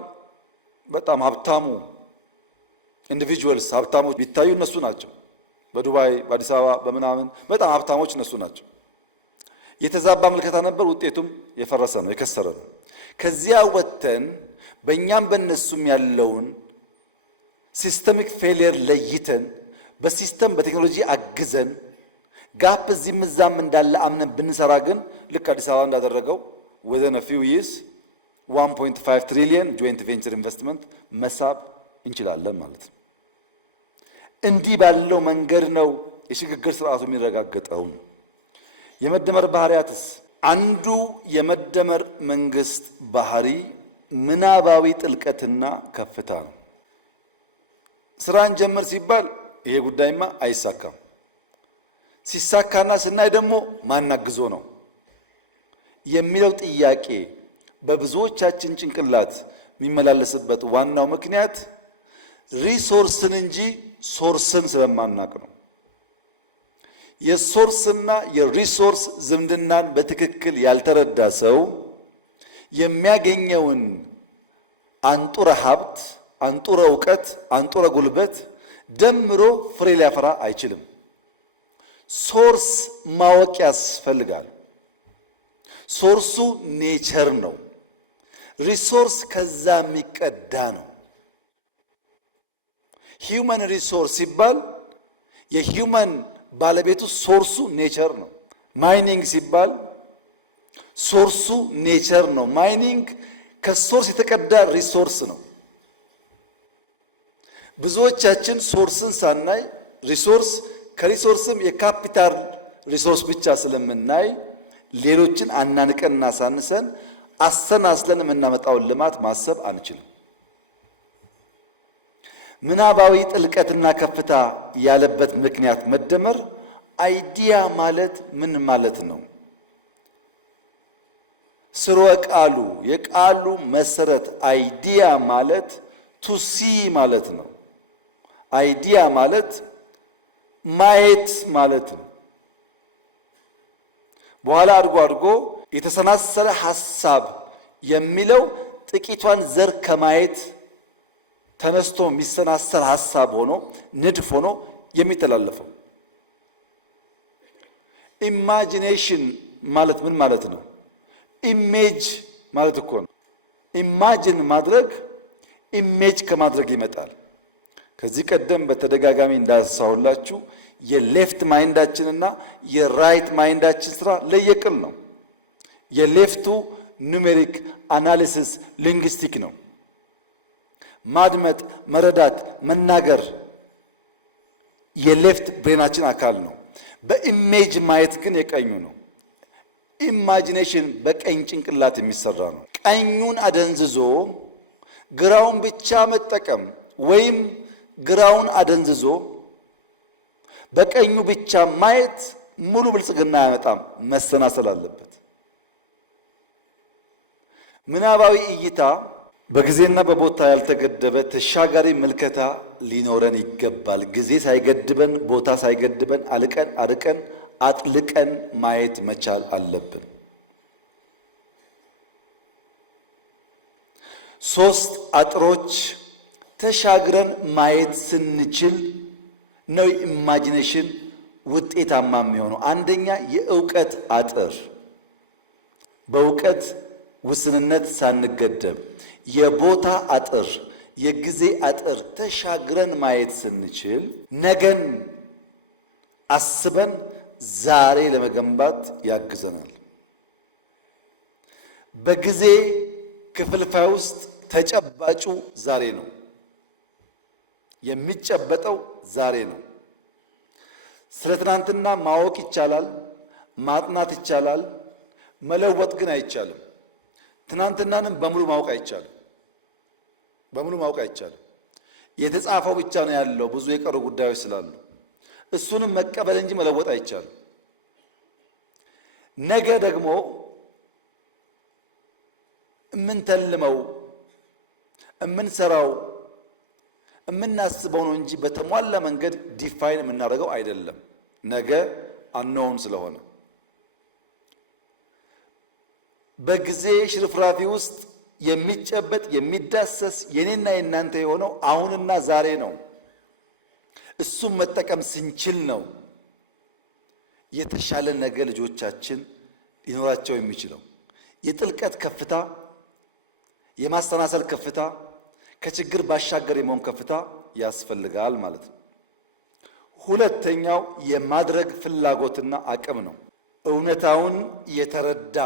በጣም ሀብታሙ ኢንዲቪጁዋልስ ሀብታሞች ቢታዩ እነሱ ናቸው። በዱባይ በአዲስ አበባ በምናምን በጣም ሀብታሞች እነሱ ናቸው። የተዛባ ምልከታ ነበር። ውጤቱም የፈረሰ ነው፣ የከሰረ ነው። ከዚያ ወጥተን በእኛም በእነሱም ያለውን ሲስተሚክ ፌሊየር ለይተን በሲስተም በቴክኖሎጂ አግዘን ጋፕ እዚህም እዛም እንዳለ አምነን ብንሰራ ግን ልክ አዲስ አበባ እንዳደረገው within a few years 1.5 ትሪሊየን ጆይንት ቬንቸር ኢንቨስትመንት መሳብ እንችላለን ማለት ነው። እንዲህ ባለው መንገድ ነው የሽግግር ስርዓቱ የሚረጋገጠው። የመደመር ባህሪያትስ አንዱ የመደመር መንግስት ባህሪ ምናባዊ ጥልቀትና ከፍታ ነው። ስራን ጀምር ሲባል ይሄ ጉዳይማ አይሳካም፣ ሲሳካና ስናይ ደግሞ ማናግዞ ነው የሚለው ጥያቄ በብዙዎቻችን ጭንቅላት የሚመላለስበት ዋናው ምክንያት ሪሶርስን እንጂ ሶርስን ስለማናቅ ነው። የሶርስና የሪሶርስ ዝምድናን በትክክል ያልተረዳ ሰው የሚያገኘውን አንጡረ ሀብት፣ አንጡረ እውቀት፣ አንጡረ ጉልበት ደምሮ ፍሬ ሊያፈራ አይችልም። ሶርስ ማወቅ ያስፈልጋል። ሶርሱ ኔቸር ነው። ሪሶርስ ከዛ የሚቀዳ ነው። ሂውመን ሪሶርስ ሲባል የሂውመን ባለቤቱ ሶርሱ ኔቸር ነው። ማይኒንግ ሲባል ሶርሱ ኔቸር ነው። ማይኒንግ ከሶርስ የተቀዳ ሪሶርስ ነው። ብዙዎቻችን ሶርስን ሳናይ ሪሶርስ ከሪሶርስም የካፒታል ሪሶርስ ብቻ ስለምናይ ሌሎችን አናንቀንና ሳንሰን አሰናስለን የምናመጣውን ልማት ማሰብ አንችልም። ምናባዊ ጥልቀትና ከፍታ ያለበት ምክንያት መደመር አይዲያ ማለት ምን ማለት ነው? ስርወ ቃሉ የቃሉ መሰረት አይዲያ ማለት ቱሲ ማለት ነው። አይዲያ ማለት ማየት ማለት ነው። በኋላ አድጎ አድጎ የተሰናሰለ ሐሳብ የሚለው ጥቂቷን ዘር ከማየት ተነስቶ የሚሰናሰል ሐሳብ ሆኖ ንድፍ ሆኖ የሚተላለፈው። ኢማጂኔሽን ማለት ምን ማለት ነው? ኢሜጅ ማለት እኮ ነው። ኢማጂን ማድረግ ኢሜጅ ከማድረግ ይመጣል። ከዚህ ቀደም በተደጋጋሚ እንዳሳሁላችሁ የሌፍት ማይንዳችንና የራይት ማይንዳችን ስራ ለየቅል ነው። የሌፍቱ ኑሜሪክ አናሊሲስ ሊንግስቲክ ነው። ማድመጥ፣ መረዳት፣ መናገር የሌፍት ብሬናችን አካል ነው። በኢሜጅ ማየት ግን የቀኙ ነው። ኢማጂኔሽን በቀኝ ጭንቅላት የሚሰራ ነው። ቀኙን አደንዝዞ ግራውን ብቻ መጠቀም ወይም ግራውን አደንዝዞ በቀኙ ብቻ ማየት ሙሉ ብልጽግና አያመጣም። መሰናሰል አለበት። ምናባዊ እይታ በጊዜና በቦታ ያልተገደበ ተሻጋሪ ምልከታ ሊኖረን ይገባል። ጊዜ ሳይገድበን፣ ቦታ ሳይገድበን አልቀን አርቀን አጥልቀን ማየት መቻል አለብን። ሶስት አጥሮች ተሻግረን ማየት ስንችል ነው ኢማጂኔሽን ውጤታማ የሚሆነው። አንደኛ የእውቀት አጥር፣ በእውቀት ውስንነት ሳንገደብ፣ የቦታ አጥር፣ የጊዜ አጥር ተሻግረን ማየት ስንችል ነገን አስበን ዛሬ ለመገንባት ያግዘናል። በጊዜ ክፍልፋይ ውስጥ ተጨባጩ ዛሬ ነው። የሚጨበጠው ዛሬ ነው። ስለ ትናንትና ማወቅ ይቻላል፣ ማጥናት ይቻላል፣ መለወጥ ግን አይቻልም። ትናንትናንም በሙሉ ማወቅ አይቻልም። በሙሉ ማወቅ አይቻልም። የተጻፈው ብቻ ነው ያለው፣ ብዙ የቀሩ ጉዳዮች ስላሉ እሱንም መቀበል እንጂ መለወጥ አይቻልም። ነገ ደግሞ እምንተልመው እምንሰራው እምናስበው ነው እንጂ በተሟላ መንገድ ዲፋይን የምናደርገው አይደለም። ነገ አንኖን ስለሆነ በጊዜ ሽርፍራፊ ውስጥ የሚጨበጥ የሚዳሰስ የኔና የናንተ የሆነው አሁንና ዛሬ ነው። እሱም መጠቀም ስንችል ነው የተሻለ ነገ ልጆቻችን ሊኖራቸው የሚችለው። የጥልቀት ከፍታ፣ የማሰናሰል ከፍታ፣ ከችግር ባሻገር የመሆን ከፍታ ያስፈልጋል ማለት ነው። ሁለተኛው የማድረግ ፍላጎትና አቅም ነው። እውነታውን የተረዳ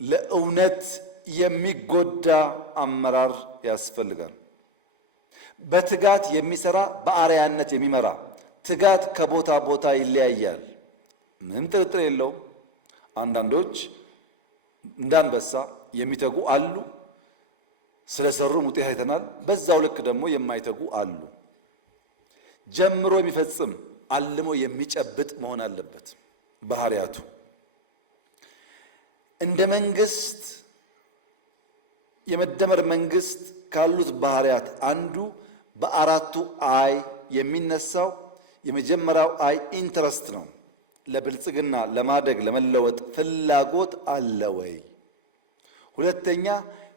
ለእውነት የሚጎዳ አመራር ያስፈልጋል። በትጋት የሚሰራ በአርአያነት የሚመራ። ትጋት ከቦታ ቦታ ይለያያል፣ ምንም ጥርጥር የለውም። አንዳንዶች እንዳንበሳ የሚተጉ አሉ፣ ስለሰሩም ውጤት አይተናል። በዛው ልክ ደግሞ የማይተጉ አሉ። ጀምሮ የሚፈጽም አልሞ የሚጨብጥ መሆን አለበት ባህሪያቱ። እንደ መንግስት የመደመር መንግስት ካሉት ባህሪያት አንዱ በአራቱ አይ የሚነሳው የመጀመሪያው አይ ኢንትረስት ነው። ለብልጽግና ለማደግ ለመለወጥ ፍላጎት አለ ወይ? ሁለተኛ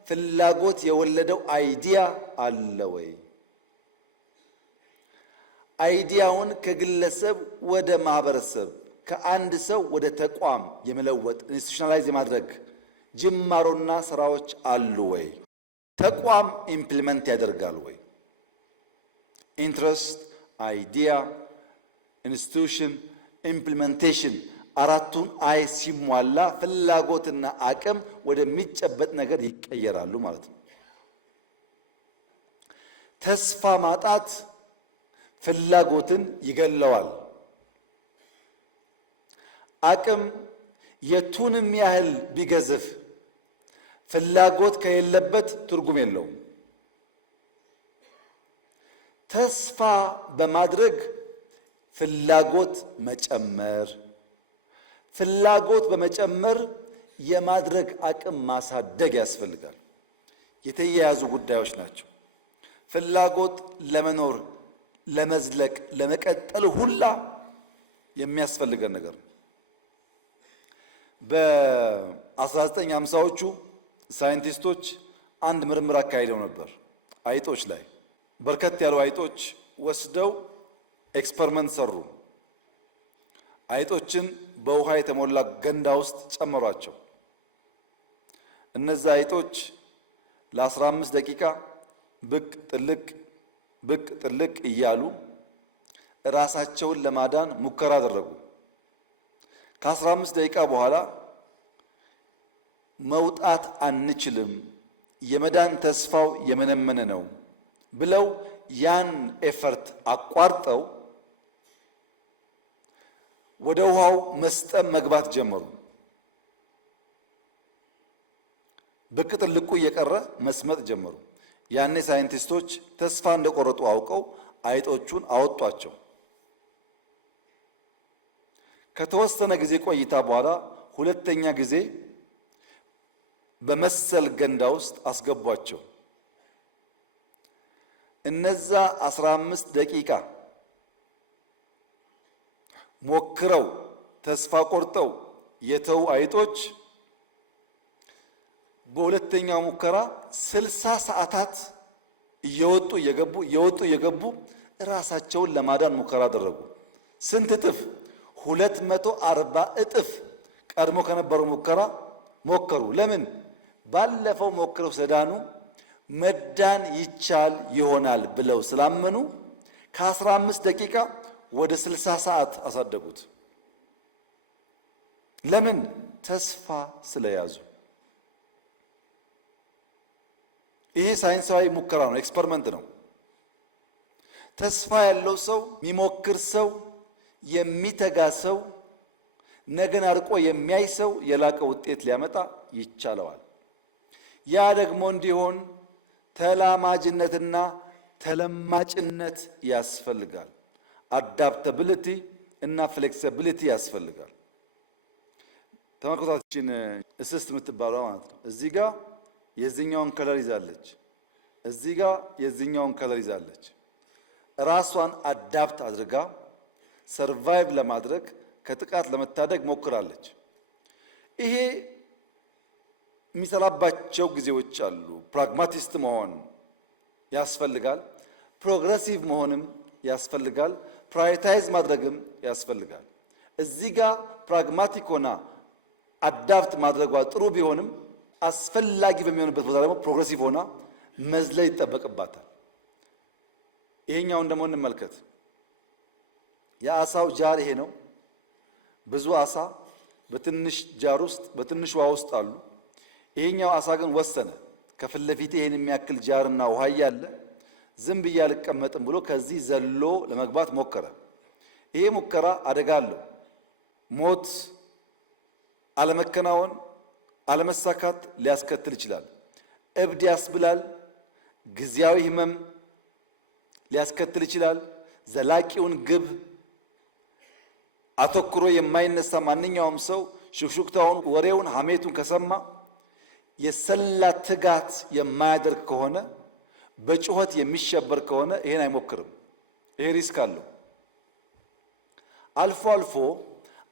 ፍላጎት የወለደው አይዲያ አለ ወይ? አይዲያውን ከግለሰብ ወደ ማህበረሰብ ከአንድ ሰው ወደ ተቋም የመለወጥ ኢንስቲቱሽናላይዝ የማድረግ ጅማሮና ስራዎች አሉ ወይ? ተቋም ኢምፕሊመንት ያደርጋል ወይ? ኢንትረስት፣ አይዲያ፣ ኢንስቲቱሽን፣ ኢምፕሊሜንቴሽን አራቱን አይ ሲሟላ ፍላጎትና አቅም ወደሚጨበጥ ነገር ይቀየራሉ ማለት ነው። ተስፋ ማጣት ፍላጎትን ይገለዋል። አቅም የቱንም ያህል ቢገዝፍ ፍላጎት ከሌለበት ትርጉም የለውም። ተስፋ በማድረግ ፍላጎት መጨመር፣ ፍላጎት በመጨመር የማድረግ አቅም ማሳደግ ያስፈልጋል። የተያያዙ ጉዳዮች ናቸው። ፍላጎት ለመኖር ለመዝለቅ ለመቀጠል ሁላ የሚያስፈልገን ነገር ነው። በ1950ዎቹ ሳይንቲስቶች አንድ ምርምር አካሂደው ነበር። አይጦች ላይ በርከት ያሉ አይጦች ወስደው ኤክስፐሪመንት ሰሩ። አይጦችን በውሃ የተሞላ ገንዳ ውስጥ ጨመሯቸው። እነዛ አይጦች ለ15 ደቂቃ ብቅ ጥልቅ እያሉ ራሳቸውን ለማዳን ሙከራ አደረጉ። ከ15 ደቂቃ በኋላ መውጣት አንችልም፣ የመዳን ተስፋው የመነመነ ነው ብለው ያን ኤፈርት አቋርጠው ወደ ውሃው መስጠም መግባት ጀመሩ። ብቅ ጥልቁ እየቀረ መስመጥ ጀመሩ። ያኔ ሳይንቲስቶች ተስፋ እንደቆረጡ አውቀው አይጦቹን አወጧቸው። ከተወሰነ ጊዜ ቆይታ በኋላ ሁለተኛ ጊዜ በመሰል ገንዳ ውስጥ አስገቧቸው። እነዛ 15 ደቂቃ ሞክረው ተስፋ ቆርጠው የተው አይጦች በሁለተኛው ሙከራ 60 ሰዓታት እየወጡ እየገቡ ራሳቸውን ለማዳን ሙከራ አደረጉ። ስንት እጥፍ? 240 እጥፍ ቀድሞ ከነበረው ሙከራ ሞከሩ። ለምን? ባለፈው ሞክረው ስለዳኑ መዳን ይቻል ይሆናል ብለው ስላመኑ ከ15 ደቂቃ ወደ 60 ሰዓት አሳደጉት። ለምን? ተስፋ ስለያዙ። ይሄ ሳይንሳዊ ሙከራ ነው፣ ኤክስፐሪመንት ነው። ተስፋ ያለው ሰው፣ የሚሞክር ሰው፣ የሚተጋ ሰው፣ ነገን አርቆ የሚያይ ሰው የላቀ ውጤት ሊያመጣ ይቻለዋል። ያ ደግሞ እንዲሆን ተላማጅነትና ተለማጭነት ያስፈልጋል። አዳፕታቢሊቲ እና ፍሌክሲቢሊቲ ያስፈልጋል። ተመልከቷችን እስስት የምትባለው ማለት ነው። እዚህ ጋር የዚህኛውን ከለር ይዛለች፣ እዚህ ጋር የዚህኛውን ከለር ይዛለች። ራሷን አዳፕት አድርጋ ሰርቫይቭ ለማድረግ ከጥቃት ለመታደግ ሞክራለች። ይሄ የሚሰራባቸው ጊዜዎች አሉ። ፕራግማቲስት መሆን ያስፈልጋል። ፕሮግረሲቭ መሆንም ያስፈልጋል። ፕራዮሪታይዝ ማድረግም ያስፈልጋል። እዚህ ጋር ፕራግማቲክ ሆና አዳፕት ማድረጓ ጥሩ ቢሆንም አስፈላጊ በሚሆንበት ቦታ ደግሞ ፕሮግረሲቭ ሆና መዝለል ይጠበቅባታል። ይሄኛውን ደግሞ እንመልከት። የአሳው ጃር ይሄ ነው። ብዙ አሳ በትንሽ ጃር ውስጥ በትንሽ ውሃ ውስጥ አሉ። ይሄኛው አሳ ግን ወሰነ። ከፊት ለፊቴ ይሄን የሚያክል ጃርና ውሃ እያለ ዝም ብዬ አልቀመጥም ብሎ ከዚህ ዘሎ ለመግባት ሞከረ። ይሄ ሙከራ አደጋ አለው። ሞት፣ አለመከናወን፣ አለመሳካት ሊያስከትል ይችላል። እብድ ያስብላል። ጊዜያዊ ህመም ሊያስከትል ይችላል። ዘላቂውን ግብ አተኩሮ የማይነሳ ማንኛውም ሰው ሹክሹክታውን፣ ወሬውን፣ ሐሜቱን ከሰማ የሰላ ትጋት የማያደርግ ከሆነ በጩኸት የሚሸበር ከሆነ ይሄን አይሞክርም። ይሄ ሪስክ አለው። አልፎ አልፎ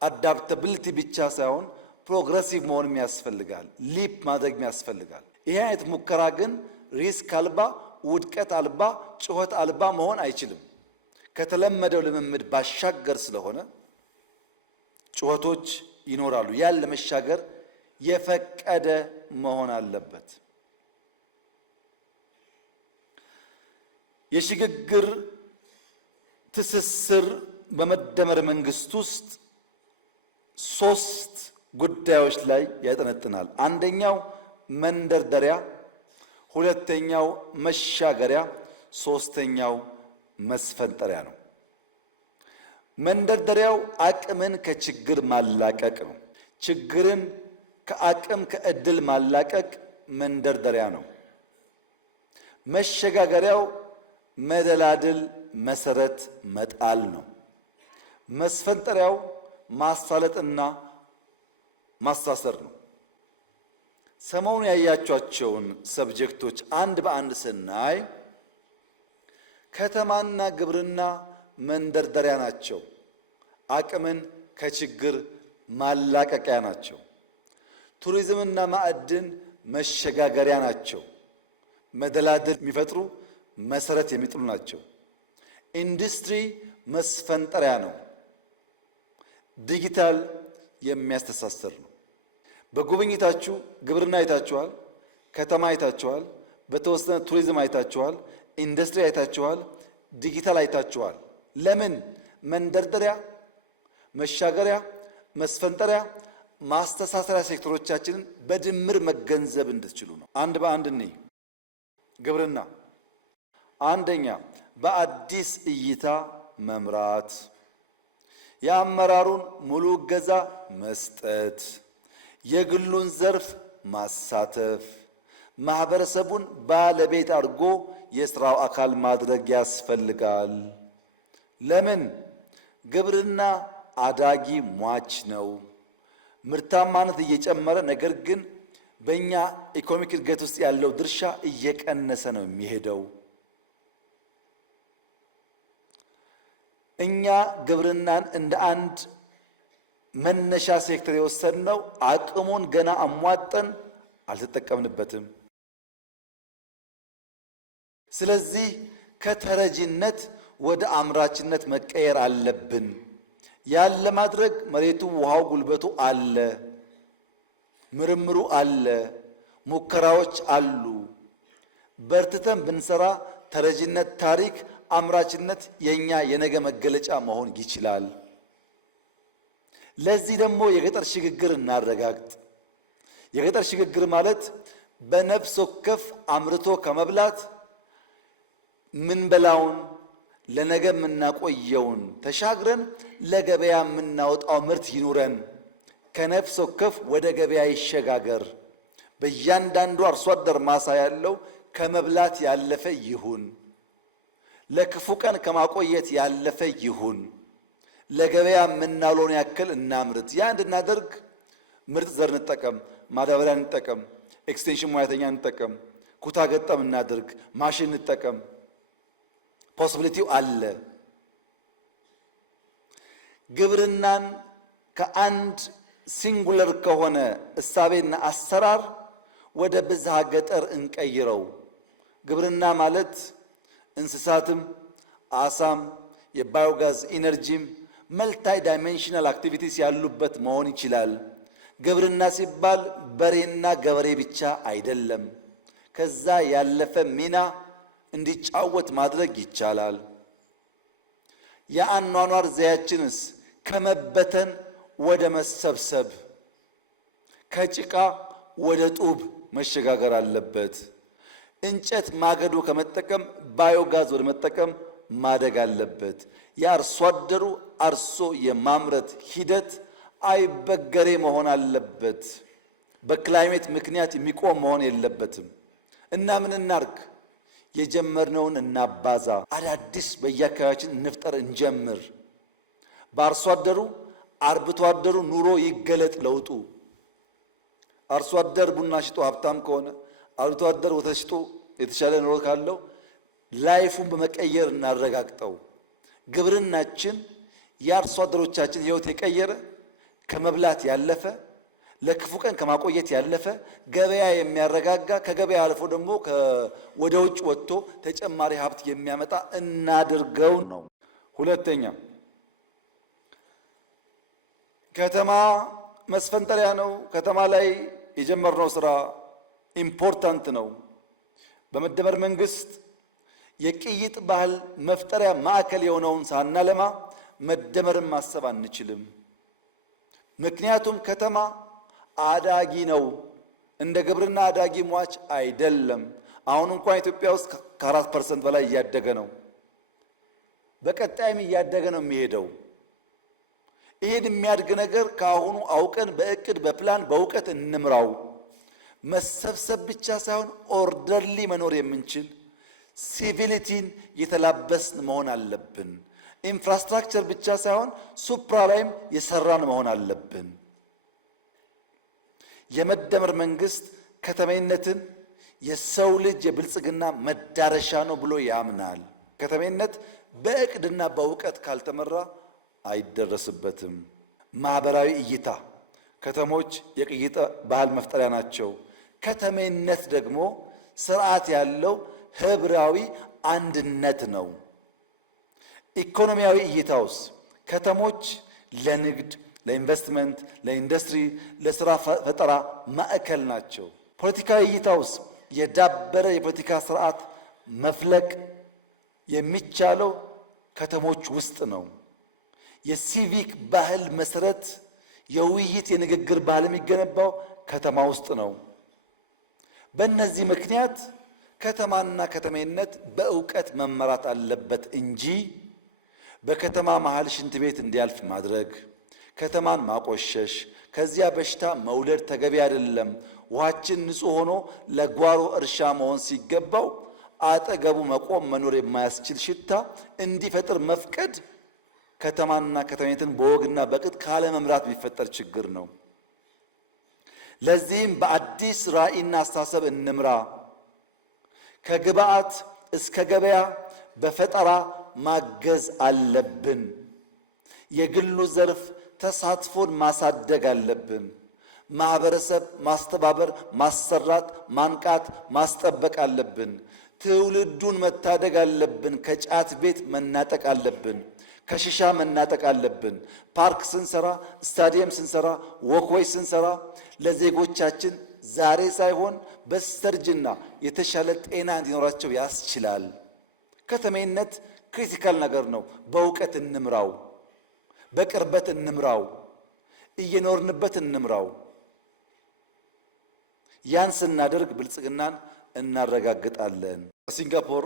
አዳፕታቢሊቲ ብቻ ሳይሆን ፕሮግረሲቭ መሆንም ያስፈልጋል። ሊፕ ማድረግ ያስፈልጋል። ይሄ አይነት ሙከራ ግን ሪስክ አልባ፣ ውድቀት አልባ፣ ጩኸት አልባ መሆን አይችልም። ከተለመደው ልምምድ ባሻገር ስለሆነ ጩኸቶች ይኖራሉ። ያን ለመሻገር የፈቀደ መሆን አለበት። የሽግግር ትስስር በመደመር መንግስት ውስጥ ሶስት ጉዳዮች ላይ ያጠነጥናል። አንደኛው መንደርደሪያ፣ ሁለተኛው መሻገሪያ፣ ሶስተኛው መስፈንጠሪያ ነው። መንደርደሪያው አቅምን ከችግር ማላቀቅ ነው። ችግርን ከአቅም ከእድል ማላቀቅ መንደርደሪያ ነው። መሸጋገሪያው መደላድል መሰረት መጣል ነው። መስፈንጠሪያው ማሳለጥና ማሳሰር ነው። ሰሞኑን ያያቸዋቸውን ሰብጀክቶች አንድ በአንድ ስናይ ከተማና ግብርና መንደርደሪያ ናቸው። አቅምን ከችግር ማላቀቂያ ናቸው። ቱሪዝምና ማዕድን መሸጋገሪያ ናቸው። መደላድል የሚፈጥሩ መሰረት የሚጥሉ ናቸው። ኢንዱስትሪ መስፈንጠሪያ ነው። ዲጂታል የሚያስተሳስር ነው። በጉብኝታችሁ ግብርና አይታችኋል፣ ከተማ አይታችኋል፣ በተወሰነ ቱሪዝም አይታችኋል፣ ኢንዱስትሪ አይታችኋል፣ ዲጂታል አይታችኋል። ለምን? መንደርደሪያ፣ መሻገሪያ፣ መስፈንጠሪያ፣ ማስተሳሰሪያ ሴክተሮቻችንን በድምር መገንዘብ እንድትችሉ ነው። አንድ በአንድ እንይ። ግብርና አንደኛ በአዲስ እይታ መምራት፣ የአመራሩን ሙሉ እገዛ መስጠት፣ የግሉን ዘርፍ ማሳተፍ፣ ማህበረሰቡን ባለቤት አድርጎ የስራው አካል ማድረግ ያስፈልጋል። ለምን? ግብርና አዳጊ ሟች ነው። ምርታማነት እየጨመረ ነገር ግን በእኛ ኢኮኖሚክ እድገት ውስጥ ያለው ድርሻ እየቀነሰ ነው የሚሄደው። እኛ ግብርናን እንደ አንድ መነሻ ሴክተር የወሰድነው አቅሙን ገና አሟጠን አልተጠቀምንበትም። ስለዚህ ከተረጂነት ወደ አምራችነት መቀየር አለብን። ያን ለማድረግ መሬቱ፣ ውሃው፣ ጉልበቱ አለ፣ ምርምሩ አለ፣ ሙከራዎች አሉ። በርትተን ብንሰራ ተረጂነት ታሪክ፣ አምራችነት የኛ የነገ መገለጫ መሆን ይችላል። ለዚህ ደግሞ የገጠር ሽግግር እናረጋግጥ። የገጠር ሽግግር ማለት በነፍስ ወከፍ አምርቶ ከመብላት ምንበላውን ለነገ የምናቆየውን ተሻግረን ለገበያ የምናወጣው ምርት ይኑረን። ከነፍስ ወከፍ ወደ ገበያ ይሸጋገር። በእያንዳንዱ አርሶ አደር ማሳ ያለው ከመብላት ያለፈ ይሁን። ለክፉ ቀን ከማቆየት ያለፈ ይሁን። ለገበያ የምናውለውን ያክል እናምርት። ያ እንድናደርግ ምርጥ ዘር እንጠቀም፣ ማዳበሪያ እንጠቀም፣ ኤክስቴንሽን ሙያተኛ እንጠቀም፣ ኩታ ገጠም እናድርግ፣ ማሽን እንጠቀም። ፖሲቢሊቲው አለ። ግብርናን ከአንድ ሲንጉለር ከሆነ እሳቤና አሰራር ወደ ብዝሃ ገጠር እንቀይረው። ግብርና ማለት እንስሳትም፣ አሳም፣ የባዮጋዝ ኢነርጂም መልታይ ዳይሜንሽናል አክቲቪቲስ ያሉበት መሆን ይችላል። ግብርና ሲባል በሬና ገበሬ ብቻ አይደለም። ከዛ ያለፈ ሚና እንዲጫወት ማድረግ ይቻላል። የአኗኗር ዘያችንስ ከመበተን ወደ መሰብሰብ፣ ከጭቃ ወደ ጡብ መሸጋገር አለበት። እንጨት ማገዶ ከመጠቀም ባዮጋዝ ወደ መጠቀም ማደግ አለበት። የአርሶ አደሩ አርሶ የማምረት ሂደት አይበገሬ መሆን አለበት። በክላይሜት ምክንያት የሚቆም መሆን የለበትም። እና ምን እናርግ? የጀመርነውን እናባዛ። አዳዲስ በየአካባቢያችን እንፍጠር፣ እንጀምር። በአርሶ አደሩ አርብቶ አደሩ ኑሮ ይገለጥ ለውጡ። አርሶ አደር ቡና ሽጦ ሀብታም ከሆነ አርብቶ አደር ወተት ሽጦ የተሻለ ኑሮ ካለው ላይፉን በመቀየር እናረጋግጠው። ግብርናችን የአርሶ አደሮቻችን ሕይወት የቀየረ ከመብላት ያለፈ ለክፉ ቀን ከማቆየት ያለፈ ገበያ የሚያረጋጋ ከገበያ አልፎ ደግሞ ወደ ውጭ ወጥቶ ተጨማሪ ሀብት የሚያመጣ እናድርገው ነው። ሁለተኛ ከተማ መስፈንጠሪያ ነው። ከተማ ላይ የጀመርነው ስራ ኢምፖርታንት ነው። በመደመር መንግስት የቅይጥ ባህል መፍጠሪያ ማዕከል የሆነውን ሳናለማ መደመርን ማሰብ አንችልም። ምክንያቱም ከተማ አዳጊ ነው። እንደ ግብርና አዳጊ ሟች አይደለም። አሁን እንኳን ኢትዮጵያ ውስጥ ከ4% በላይ እያደገ ነው። በቀጣይም እያደገ ነው የሚሄደው። ይሄን የሚያድግ ነገር ከአሁኑ አውቀን በእቅድ በፕላን በእውቀት እንምራው። መሰብሰብ ብቻ ሳይሆን ኦርደርሊ መኖር የምንችል ሲቪሊቲን የተላበስን መሆን አለብን። ኢንፍራስትራክቸር ብቻ ሳይሆን ሱፕራ ላይም የሰራን መሆን አለብን። የመደመር መንግስት ከተሜነትን የሰው ልጅ የብልጽግና መዳረሻ ነው ብሎ ያምናል። ከተሜነት በእቅድና በእውቀት ካልተመራ አይደረስበትም። ማህበራዊ እይታ ከተሞች የቅይጥ ባህል መፍጠሪያ ናቸው። ከተሜነት ደግሞ ስርዓት ያለው ህብራዊ አንድነት ነው። ኢኮኖሚያዊ እይታውስ ከተሞች ለንግድ፣ ለኢንቨስትመንት፣ ለኢንዱስትሪ፣ ለስራ ፈጠራ ማዕከል ናቸው። ፖለቲካዊ እይታውስ የዳበረ የፖለቲካ ስርዓት መፍለቅ የሚቻለው ከተሞች ውስጥ ነው። የሲቪክ ባህል መሰረት የውይይት የንግግር ባህል የሚገነባው ከተማ ውስጥ ነው። በእነዚህ ምክንያት ከተማና ከተሜነት በእውቀት መመራት አለበት እንጂ በከተማ መሃል ሽንት ቤት እንዲያልፍ ማድረግ፣ ከተማን ማቆሸሽ፣ ከዚያ በሽታ መውለድ ተገቢ አይደለም። ውሃችን ንጹህ ሆኖ ለጓሮ እርሻ መሆን ሲገባው አጠገቡ መቆም መኖር የማያስችል ሽታ እንዲፈጥር መፍቀድ ከተማና ከተሜነትን በወግና በቅጥ ካለ መምራት የሚፈጠር ችግር ነው። ለዚህም በአዲስ ራዕይና አስተሳሰብ እንምራ። ከግብአት እስከ ገበያ በፈጠራ ማገዝ አለብን። የግሉ ዘርፍ ተሳትፎን ማሳደግ አለብን። ማህበረሰብ ማስተባበር፣ ማሰራት፣ ማንቃት፣ ማስጠበቅ አለብን። ትውልዱን መታደግ አለብን። ከጫት ቤት መናጠቅ አለብን። ከሽሻ መናጠቅ አለብን። ፓርክ ስንሰራ፣ ስታዲየም ስንሰራ፣ ወክዌይ ስንሰራ ለዜጎቻችን ዛሬ ሳይሆን በስተርጅና የተሻለ ጤና እንዲኖራቸው ያስችላል። ከተሜነት ክሪቲካል ነገር ነው። በእውቀት እንምራው፣ በቅርበት እንምራው፣ እየኖርንበት እንምራው። ያን ስናደርግ ብልጽግናን እናረጋግጣለን። ሲንጋፖር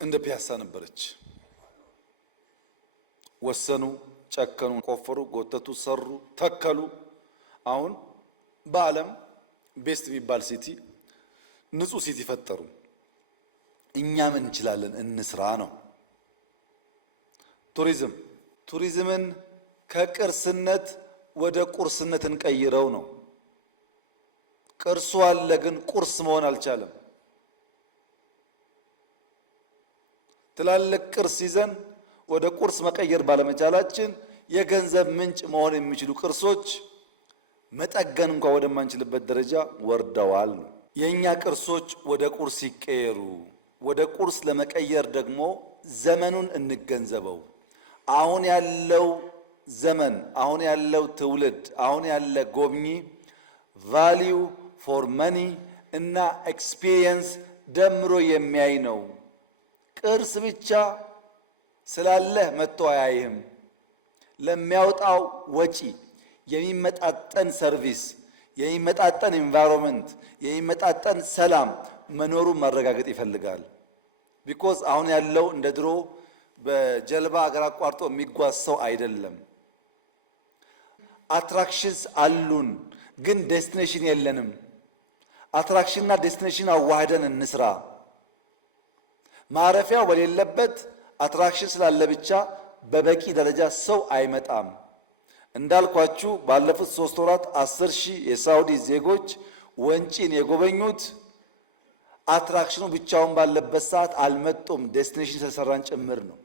እንደ ፒያሳ ነበረች። ወሰኑ፣ ጨከኑ፣ ቆፈሩ፣ ጎተቱ፣ ሰሩ፣ ተከሉ። አሁን በዓለም ቤስት የሚባል ሲቲ፣ ንጹህ ሲቲ ፈጠሩ። እኛ ምን እንችላለን? እንስራ ነው። ቱሪዝምን ከቅርስነት ወደ ቁርስነት እንቀይረው ነው። ቅርሱ አለ፣ ግን ቁርስ መሆን አልቻለም። ትላልቅ ቅርስ ይዘን ወደ ቁርስ መቀየር ባለመቻላችን የገንዘብ ምንጭ መሆን የሚችሉ ቅርሶች መጠገን እንኳን ወደማንችልበት ደረጃ ወርደዋል። የኛ ቅርሶች ወደ ቁርስ ይቀየሩ። ወደ ቁርስ ለመቀየር ደግሞ ዘመኑን እንገንዘበው። አሁን ያለው ዘመን፣ አሁን ያለው ትውልድ፣ አሁን ያለ ጎብኚ ቫልዩ ፎር መኒ እና ኤክስፒሪየንስ ደምሮ የሚያይ ነው። ቅርስ ብቻ ስላለህ መጥቶ አያይህም። ለሚያወጣው ወጪ የሚመጣጠን ሰርቪስ፣ የሚመጣጠን ኢንቫይሮንመንት፣ የሚመጣጠን ሰላም መኖሩን ማረጋገጥ ይፈልጋል። ቢኮዝ አሁን ያለው እንደ ድሮ በጀልባ አገር አቋርጦ የሚጓዝ ሰው አይደለም። አትራክሽንስ አሉን፣ ግን ዴስቲኔሽን የለንም። አትራክሽንና ዴስቲኔሽን አዋህደን እንስራ። ማረፊያው በሌለበት አትራክሽን ስላለ ብቻ በበቂ ደረጃ ሰው አይመጣም። እንዳልኳችሁ ባለፉት 3 ወራት 10,000 የሳውዲ ዜጎች ወንጪን የጎበኙት አትራክሽኑ ብቻውን ባለበት ሰዓት አልመጡም። ዴስቲኔሽን ስለሰራን ጭምር ነው።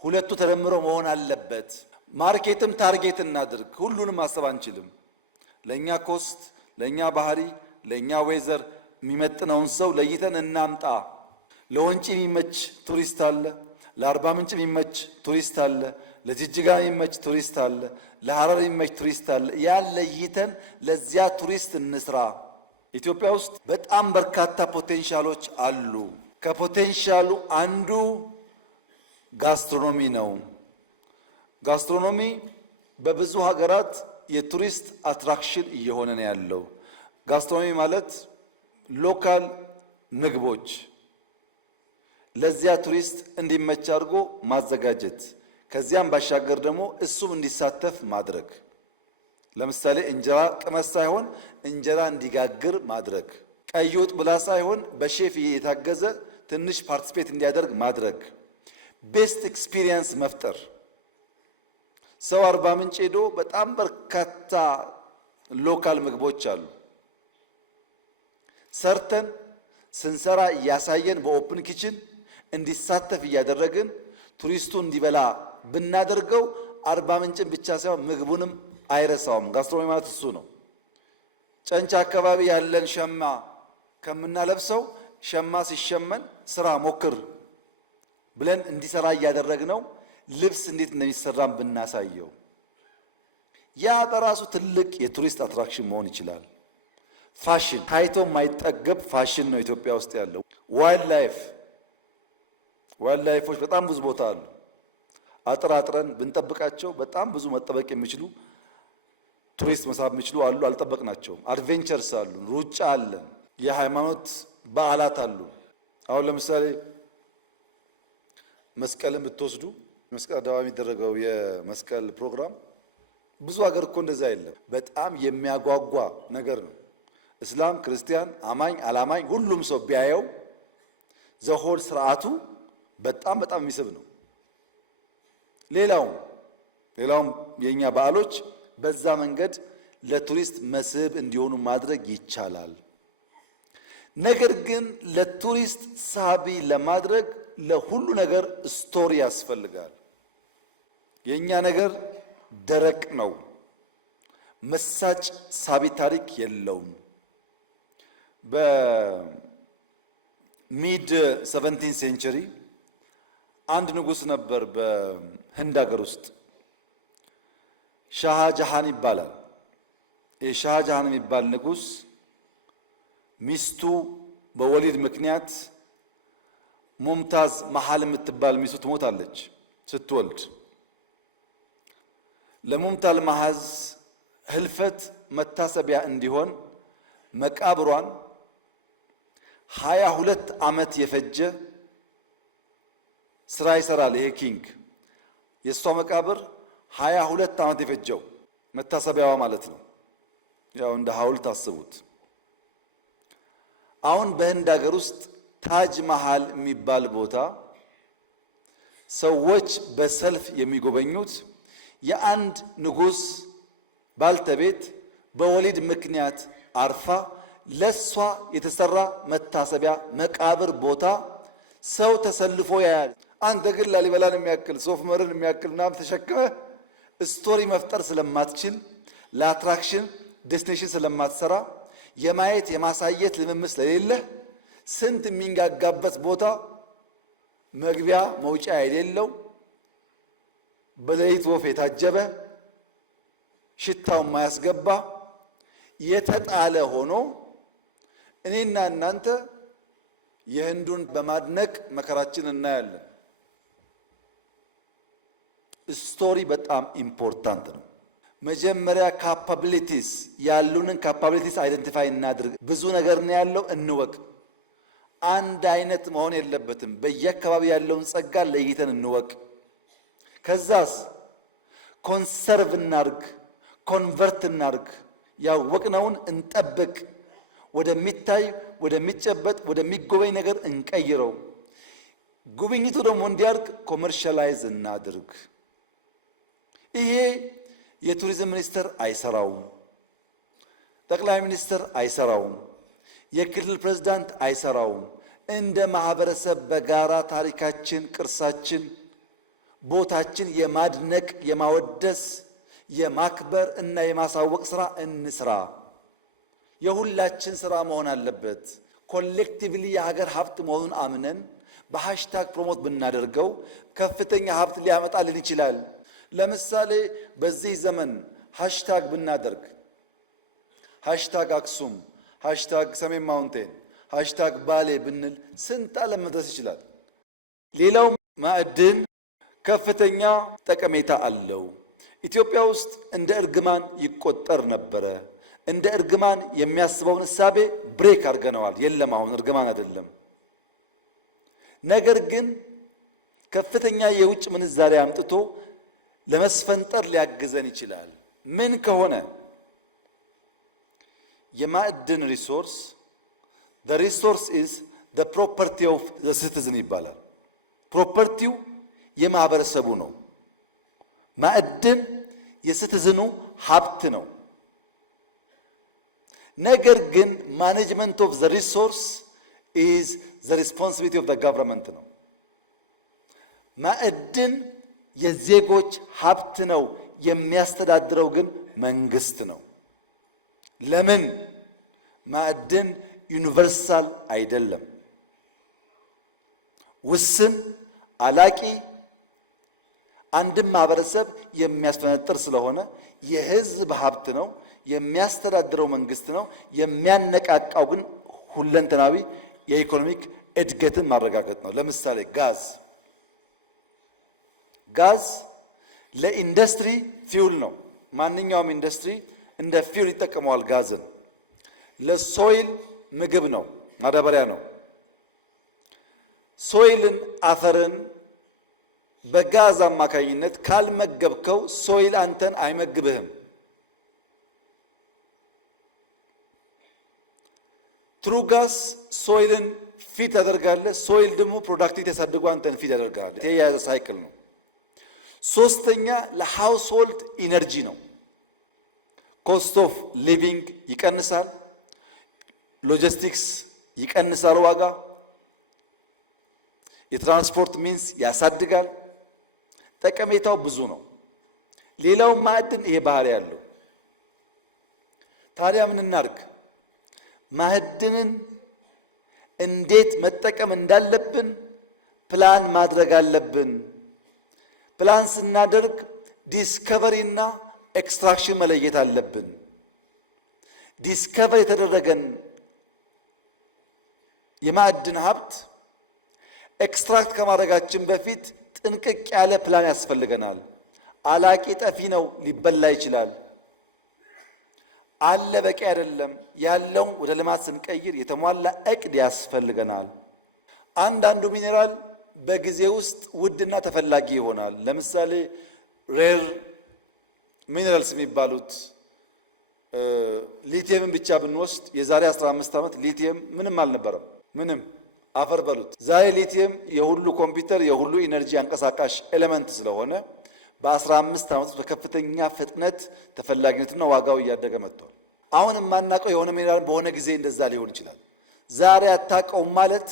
ሁለቱ ተደምሮ መሆን አለበት። ማርኬትም ታርጌት እናድርግ። ሁሉንም ማሰብ አንችልም። ለኛ ኮስት፣ ለኛ ባህሪ፣ ለኛ ዌዘር የሚመጥነውን ሰው ለይተን እናምጣ። ለወንጪ የሚመች ቱሪስት አለ፣ ለአርባ ምንጭ የሚመች ቱሪስት አለ፣ ለጅጅጋ የሚመች ቱሪስት አለ፣ ለሐረር የሚመች ቱሪስት አለ። ያን ለይተን ለዚያ ቱሪስት እንስራ። ኢትዮጵያ ውስጥ በጣም በርካታ ፖቴንሻሎች አሉ። ከፖቴንሻሉ አንዱ ጋስትሮኖሚ ነው። ጋስትሮኖሚ በብዙ ሀገራት የቱሪስት አትራክሽን እየሆነ ነው ያለው። ጋስትሮኖሚ ማለት ሎካል ምግቦች ለዚያ ቱሪስት እንዲመች አድርጎ ማዘጋጀት፣ ከዚያም ባሻገር ደግሞ እሱም እንዲሳተፍ ማድረግ። ለምሳሌ እንጀራ ቅመስ ሳይሆን እንጀራ እንዲጋግር ማድረግ፣ ቀይ ወጥ ብላ ሳይሆን በሼፍ የታገዘ ትንሽ ፓርቲስፔት እንዲያደርግ ማድረግ፣ ቤስት ኤክስፒሪየንስ መፍጠር። ሰው አርባ ምንጭ ሄዶ በጣም በርካታ ሎካል ምግቦች አሉ። ሰርተን ስንሰራ እያሳየን በኦፕን ኪችን እንዲሳተፍ እያደረግን ቱሪስቱ እንዲበላ ብናደርገው አርባ ምንጭን ብቻ ሳይሆን ምግቡንም አይረሳውም። ጋስትሮኖሚ ማለት እሱ ነው። ጨንቻ አካባቢ ያለን ሸማ ከምናለብሰው ሸማ ሲሸመን ስራ ሞክር ብለን እንዲሰራ እያደረግነው ልብስ እንዴት እንደሚሰራም ብናሳየው ያ በራሱ ትልቅ የቱሪስት አትራክሽን መሆን ይችላል። ፋሽን ታይቶ የማይጠገብ ፋሽን ነው ኢትዮጵያ ውስጥ ያለው። ዋይልድ ላይፎች በጣም ብዙ ቦታ አሉ። አጥረን ብንጠብቃቸው በጣም ብዙ መጠበቅ የሚችሉ ቱሪስት መሳብ የሚችሉ አሉ። አልጠበቅናቸውም። አድቬንቸርስ አሉ፣ ሩጫ አለን፣ የሃይማኖት በዓላት አሉ። አሁን ለምሳሌ መስቀልን ብትወስዱ መስቀል አደባባይ የሚደረገው የመስቀል ፕሮግራም ብዙ ሀገር እኮ እንደዛ የለም። በጣም የሚያጓጓ ነገር ነው። እስላም፣ ክርስቲያን፣ አማኝ፣ አላማኝ ሁሉም ሰው ቢያየው ዘሆል ስርዓቱ በጣም የሚስብ ነው። ሌላውም የኛ በዓሎች በዛ መንገድ ለቱሪስት መስህብ እንዲሆኑ ማድረግ ይቻላል። ነገር ግን ለቱሪስት ሳቢ ለማድረግ ለሁሉ ነገር ስቶሪ ያስፈልጋል። የኛ ነገር ደረቅ ነው። መሳጭ ሳቢ ታሪክ የለውም። በሚድ 17 ሴንቸሪ አንድ ንጉስ ነበር በህንድ ሀገር ውስጥ ሻሃ ጃሃን ይባላል። የሻሃ ጃሃን የሚባል ንጉስ ሚስቱ በወሊድ ምክንያት ሙምታዝ መሃል የምትባል ሚስቱ ትሞታለች ስትወልድ። ለሙምታዝ መሃል ህልፈት መታሰቢያ እንዲሆን መቃብሯን 22 ዓመት የፈጀ ስራ ይሰራል። ይሄ ኪንግ የእሷ መቃብር 22 ዓመት የፈጀው መታሰቢያዋ ማለት ነው። ያው እንደ ሐውልት አስቡት። አሁን በህንድ ሀገር ውስጥ ታጅ መሃል የሚባል ቦታ ሰዎች በሰልፍ የሚጎበኙት የአንድ ንጉስ ባልተቤት በወሊድ ምክንያት አርፋ ለሷ የተሰራ መታሰቢያ መቃብር ቦታ ሰው ተሰልፎ ያያል። አንተ ግን ላሊበላን የሚያክል ሶፍ ዑመርን የሚያክል ምናምን ተሸክመህ ስቶሪ መፍጠር ስለማትችል ለአትራክሽን ዴስቲኔሽን ስለማትሰራ የማየት የማሳየት ልምምድ ስለሌለህ ስንት የሚንጋጋበት ቦታ መግቢያ መውጫ የሌለው በሌሊት ወፍ የታጀበ ሽታው የማያስገባ የተጣለ ሆኖ እኔና እናንተ የህንዱን በማድነቅ መከራችን እናያለን። ስቶሪ በጣም ኢምፖርታንት ነው። መጀመሪያ ካፓቢሊቲስ ያሉንን ካፓቢሊቲስ አይደንቲፋይ እናድርግ። ብዙ ነገር ነው ያለው፣ እንወቅ። አንድ አይነት መሆን የለበትም። በየአካባቢ ያለውን ጸጋ ለይተን እንወቅ። ከዛስ ኮንሰርቭ እናርግ፣ ኮንቨርት እናርግ። ያወቅነውን እንጠብቅ። ወደሚታይ፣ ወደሚጨበጥ፣ ወደሚጎበኝ ነገር እንቀይረው። ጉብኝቱ ደግሞ እንዲያርግ ኮመርሻላይዝ እናድርግ። ይሄ የቱሪዝም ሚኒስቴር አይሰራውም፣ ጠቅላይ ሚኒስትር አይሰራውም፣ የክልል ፕሬዝዳንት አይሰራውም። እንደ ማህበረሰብ በጋራ ታሪካችን፣ ቅርሳችን፣ ቦታችን የማድነቅ የማወደስ የማክበር እና የማሳወቅ ስራ እንስራ። የሁላችን ስራ መሆን አለበት። ኮሌክቲቭሊ የሀገር ሀብት መሆኑን አምነን በሃሽታግ ፕሮሞት ብናደርገው ከፍተኛ ሀብት ሊያመጣልን ይችላል። ለምሳሌ በዚህ ዘመን ሃሽታግ ብናደርግ ሃሽታግ አክሱም፣ ሃሽታግ ሰሜን ማውንቴን፣ ሃሽታግ ባሌ ብንል ስንት ዓለም መድረስ ይችላል። ሌላው ማዕድን ከፍተኛ ጠቀሜታ አለው። ኢትዮጵያ ውስጥ እንደ እርግማን ይቆጠር ነበረ። እንደ እርግማን የሚያስበውን እሳቤ ብሬክ አድርገነዋል። የለም አሁን እርግማን አይደለም። ነገር ግን ከፍተኛ የውጭ ምንዛሪ አምጥቶ ለመስፈንጠር ሊያግዘን ይችላል። ምን ከሆነ የማዕድን ሪሶርስ the resource is the property of the citizen ይባላል። ፕሮፐርቲው የማህበረሰቡ ነው። ማዕድን የሲቲዝኑ ሀብት ነው። ነገር ግን ማኔጅመንት ኦፍ the resource is the responsibility of the government ነው። ማዕድን የዜጎች ሀብት ነው። የሚያስተዳድረው ግን መንግስት ነው። ለምን? ማዕድን ዩኒቨርሳል አይደለም። ውስን አላቂ አንድም ማህበረሰብ የሚያስፈነጥር ስለሆነ የህዝብ ሀብት ነው። የሚያስተዳድረው መንግስት ነው። የሚያነቃቃው ግን ሁለንተናዊ የኢኮኖሚክ እድገትን ማረጋገጥ ነው። ለምሳሌ ጋዝ ለኢንዱስትሪ ፊውል ነው። ማንኛውም ኢንዱስትሪ እንደ ፊውል ይጠቀመዋል ጋዝን። ለሶይል ምግብ ነው፣ ማዳበሪያ ነው። ሶይልን አፈርን በጋዝ አማካኝነት ካልመገብከው ሶይል አንተን አይመግብህም። ትሩ ጋዝ ሶይልን ፊት ያደርጋል። ሶይል ደግሞ ፕሮዳክቲቪቲ ያሳድጉ አንተን ፊት ያደርጋል። ይሄ የያዘ ሳይክል ነው። ሶስተኛ ለሃውስሆልድ ኢነርጂ ነው። ኮስት ኦፍ ሊቪንግ ይቀንሳል። ሎጂስቲክስ ይቀንሳል ዋጋ። የትራንስፖርት ሚንስ ያሳድጋል። ጠቀሜታው ብዙ ነው። ሌላው ማዕድን ይሄ ባህሪ ያለው። ታዲያ ምን እናድርግ? ማዕድንን እንዴት መጠቀም እንዳለብን ፕላን ማድረግ አለብን። ፕላን ስናደርግ ዲስከቨሪ እና ኤክስትራክሽን መለየት አለብን። ዲስከቨር የተደረገን የማዕድን ሀብት ኤክስትራክት ከማድረጋችን በፊት ጥንቅቅ ያለ ፕላን ያስፈልገናል። አላቂ ጠፊ ነው፣ ሊበላ ይችላል። አለ በቂ አይደለም። ያለውን ወደ ልማት ስንቀይር የተሟላ እቅድ ያስፈልገናል። አንዳንዱ ሚኔራል በጊዜ ውስጥ ውድና ተፈላጊ ይሆናል። ለምሳሌ ሬር ሚኔራልስ የሚባሉት ሊቲየምን ብቻ ብንወስድ የዛሬ 15 ዓመት ሊቲየም ምንም አልነበረም። ምንም አፈር በሉት። ዛሬ ሊቲየም የሁሉ ኮምፒውተር የሁሉ ኢነርጂ አንቀሳቃሽ ኤሌመንት ስለሆነ በ15 ዓመት በከፍተኛ ፍጥነት ተፈላጊነትና ዋጋው እያደገ መጥቷል። አሁን የማናውቀው የሆነ ሚኔራል በሆነ ጊዜ እንደዛ ሊሆን ይችላል። ዛሬ አታውቀውም ማለት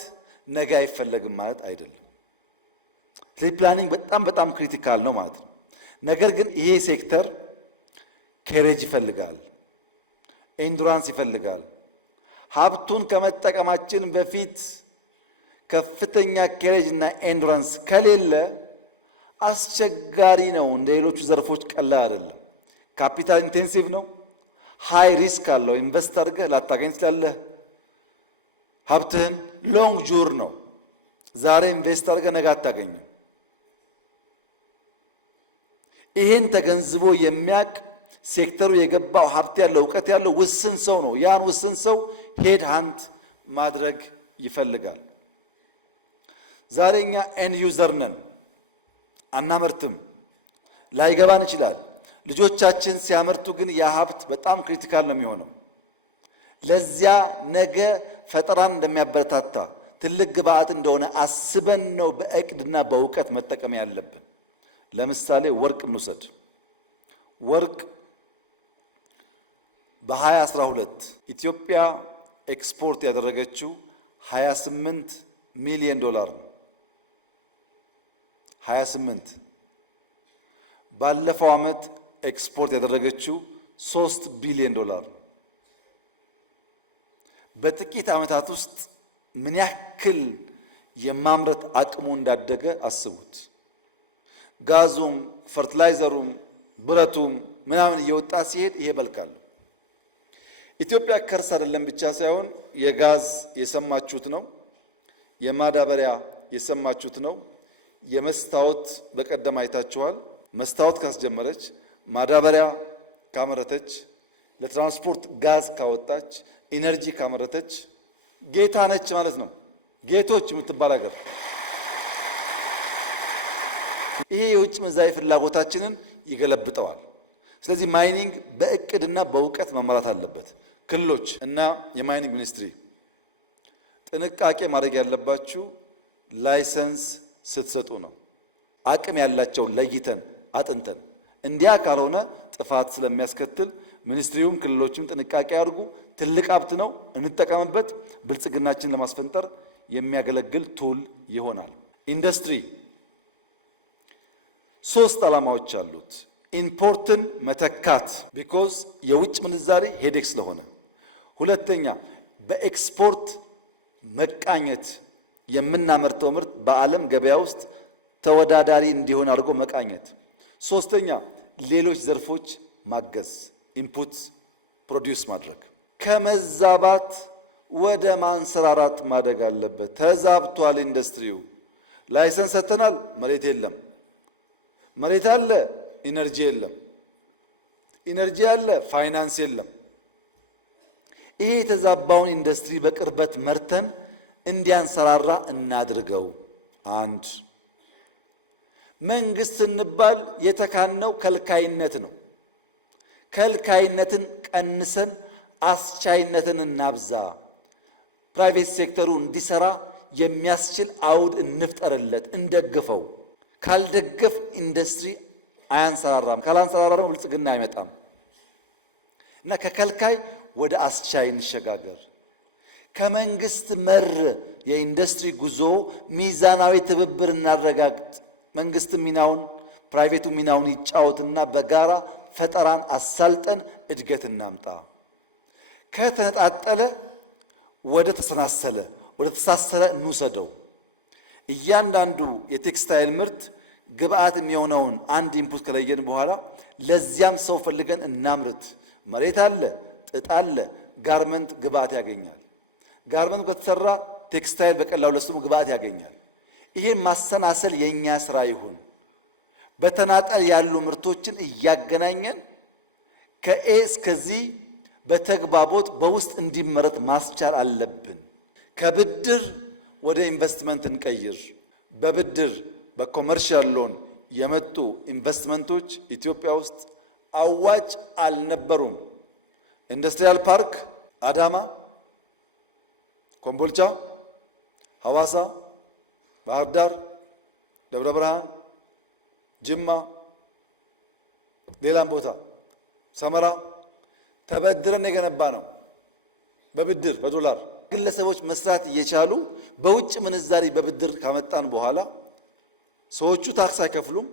ነገ አይፈለግም ማለት አይደለም። ፕላኒንግ በጣም ክሪቲካል ነው ማለት ነው። ነገር ግን ይሄ ሴክተር ከሬጅ ይፈልጋል፣ ኤንዱራንስ ይፈልጋል። ሀብቱን ከመጠቀማችን በፊት ከፍተኛ ኬሬጅ እና ኤንዱራንስ ከሌለ አስቸጋሪ ነው። እንደ ሌሎቹ ዘርፎች ቀላል አይደለም። ካፒታል ኢንቴንሲቭ ነው። ሃይ ሪስክ አለው። ኢንቨስት አድርገህ ላታገኝ ትችላለህ። ሀብትህን ሎንግ ጁር ነው። ዛሬ ኢንቨስት አድርገህ ነገ አታገኝም። ይህን ተገንዝቦ የሚያውቅ ሴክተሩ የገባው ሀብት ያለው እውቀት ያለው ውስን ሰው ነው። ያን ውስን ሰው ሄድ ሃንት ማድረግ ይፈልጋል። ዛሬ እኛ ኤንድ ዩዘር ነን፣ አናመርትም፣ ላይገባን ይችላል። ልጆቻችን ሲያመርቱ ግን ያ ሀብት በጣም ክሪቲካል ነው የሚሆነው። ለዚያ ነገ ፈጠራን እንደሚያበረታታ ትልቅ ግብአት እንደሆነ አስበን ነው በእቅድና በእውቀት መጠቀም ያለብን። ለምሳሌ ወርቅ እንውሰድ። ወርቅ በ2012 ኢትዮጵያ ኤክስፖርት ያደረገችው 28 ሚሊዮን ዶላር ነው። 28 ባለፈው ዓመት ኤክስፖርት ያደረገችው 3 ቢሊዮን ዶላር ነው። በጥቂት ዓመታት ውስጥ ምን ያክል የማምረት አቅሙ እንዳደገ አስቡት። ጋዙም ፈርቲላይዘሩም ብረቱም ምናምን እየወጣ ሲሄድ ይሄ በልካል። ኢትዮጵያ ከርስ አይደለም ብቻ ሳይሆን የጋዝ የሰማችሁት ነው፣ የማዳበሪያ የሰማችሁት ነው፣ የመስታወት በቀደም አይታችኋል። መስታወት ካስጀመረች፣ ማዳበሪያ ካመረተች፣ ለትራንስፖርት ጋዝ ካወጣች፣ ኢነርጂ ካመረተች ጌታ ነች ማለት ነው። ጌቶች የምትባል ሀገር። ይሄ የውጭ ምንዛሪ ፍላጎታችንን ይገለብጠዋል። ስለዚህ ማይኒንግ በእቅድና በእውቀት መመራት አለበት። ክልሎች እና የማይኒንግ ሚኒስትሪ ጥንቃቄ ማድረግ ያለባችሁ ላይሰንስ ስትሰጡ ነው። አቅም ያላቸውን ለይተን አጥንተን፣ እንዲያ ካልሆነ ጥፋት ስለሚያስከትል ሚኒስትሪውም ክልሎችም ጥንቃቄ ያድርጉ። ትልቅ ሀብት ነው፣ እንጠቀምበት። ብልጽግናችን ለማስፈንጠር የሚያገለግል ቱል ይሆናል። ኢንዱስትሪ 3 ዓላማዎች አሉት። ኢምፖርትን መተካት ቢኮዝ የውጭ ምንዛሪ ሄዴክ ስለሆነ፣ ሁለተኛ በኤክስፖርት መቃኘት፣ የምናመርተው ምርት በዓለም ገበያ ውስጥ ተወዳዳሪ እንዲሆን አድርጎ መቃኘት፣ ሶስተኛ ሌሎች ዘርፎች ማገዝ፣ ኢንፑት ፕሮዲውስ ማድረግ። ከመዛባት ወደ ማንሰራራት ማደግ አለበት። ተዛብቷል ኢንዱስትሪው። ላይሰንስ ሰጥተናል፣ መሬት የለም። መሬት አለ፣ ኢነርጂ የለም። ኢነርጂ አለ፣ ፋይናንስ የለም። ይሄ የተዛባውን ኢንዱስትሪ በቅርበት መርተን እንዲያንሰራራ እናድርገው። አንድ መንግስት እንባል የተካነው ከልካይነት ነው። ከልካይነትን ቀንሰን አስቻይነትን እናብዛ። ፕራይቬት ሴክተሩ እንዲሰራ የሚያስችል አውድ እንፍጠርለት፣ እንደግፈው። ካልደገፍ ኢንዱስትሪ አያንሰራራም። ካላንሰራራ ነው ብልጽግና አይመጣም። እና ከከልካይ ወደ አስቻይ እንሸጋገር። ከመንግስት መር የኢንዱስትሪ ጉዞ ሚዛናዊ ትብብር እናረጋግጥ። መንግስት ሚናውን ፕራይቬቱ ሚናውን ይጫወትና በጋራ ፈጠራን አሳልጠን እድገት እናምጣ። ከተነጣጠለ ወደ ተሰናሰለ ወደ ተሳሰረ እንውሰደው። እያንዳንዱ የቴክስታይል ምርት ግብአት የሚሆነውን አንድ ኢንፑት ከለየን በኋላ ለዚያም ሰው ፈልገን እናምርት። መሬት አለ፣ ጥጥ አለ፣ ጋርመንት ግብአት ያገኛል። ጋርመንት ከተሰራ ቴክስታይል በቀላሉ ለሱም ግብአት ያገኛል። ይሄን ማሰናሰል የኛ ስራ ይሁን። በተናጠል ያሉ ምርቶችን እያገናኘን ከኤ እስከዚህ በተግባቦት በውስጥ እንዲመረት ማስቻል አለብን። ከብድር ወደ ኢንቨስትመንት እንቀይር። በብድር በኮመርሻል ሎን የመጡ ኢንቨስትመንቶች ኢትዮጵያ ውስጥ አዋጭ አልነበሩም። ኢንዱስትሪያል ፓርክ አዳማ፣ ኮምቦልቻ፣ ሐዋሳ፣ ባህር ዳር፣ ደብረ ብርሃን፣ ጅማ፣ ሌላም ቦታ ሰመራ ተበድረን የገነባ ነው። በብድር በዶላር ግለሰቦች መስራት እየቻሉ በውጭ ምንዛሪ በብድር ካመጣን በኋላ ሰዎቹ ታክስ አይከፍሉም።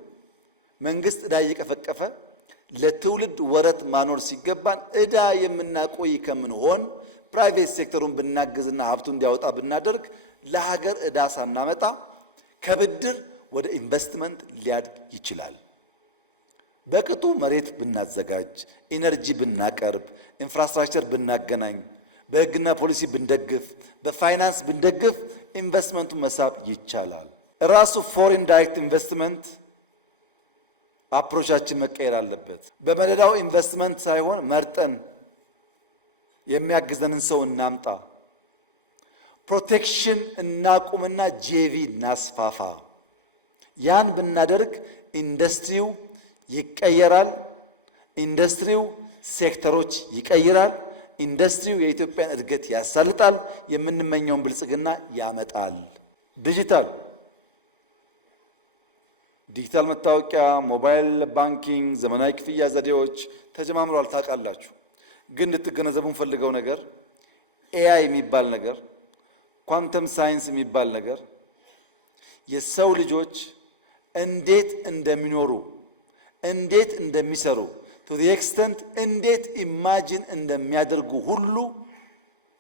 መንግስት ዕዳ እየቀፈቀፈ ለትውልድ ወረት ማኖር ሲገባን ዕዳ የምናቆይ ከምንሆን ፕራይቬት ሴክተሩን ብናግዝና ሀብቱ እንዲያወጣ ብናደርግ ለሀገር ዕዳ ሳናመጣ ከብድር ወደ ኢንቨስትመንት ሊያድግ ይችላል። በቅጡ መሬት ብናዘጋጅ፣ ኢነርጂ ብናቀርብ፣ ኢንፍራስትራክቸር ብናገናኝ፣ በሕግና ፖሊሲ ብንደግፍ፣ በፋይናንስ ብንደግፍ ኢንቨስትመንቱን መሳብ ይቻላል። ራሱ ፎሬን ዳይሬክት ኢንቨስትመንት አፕሮቻችን መቀየር አለበት። በመደዳው ኢንቨስትመንት ሳይሆን መርጠን የሚያግዘንን ሰው እናምጣ። ፕሮቴክሽን እናቁምና ጄቪ እናስፋፋ። ያን ብናደርግ ኢንዱስትሪው ይቀየራል። ኢንዱስትሪው ሴክተሮች ይቀይራል። ኢንዱስትሪው የኢትዮጵያን እድገት ያሳልጣል። የምንመኘውን ብልጽግና ያመጣል። ዲጂታል መታወቂያ፣ ሞባይል ባንኪንግ፣ ዘመናዊ ክፍያ ዘዴዎች ተጀማምረዋል። ታውቃላችሁ። ግን ልትገነዘቡ ፈልገው ነገር ኤአይ የሚባል ነገር፣ ኳንተም ሳይንስ የሚባል ነገር የሰው ልጆች እንዴት እንደሚኖሩ እንዴት እንደሚሰሩ ቱ ዘ ኤክስተንት እንዴት ኢማጂን እንደሚያደርጉ ሁሉ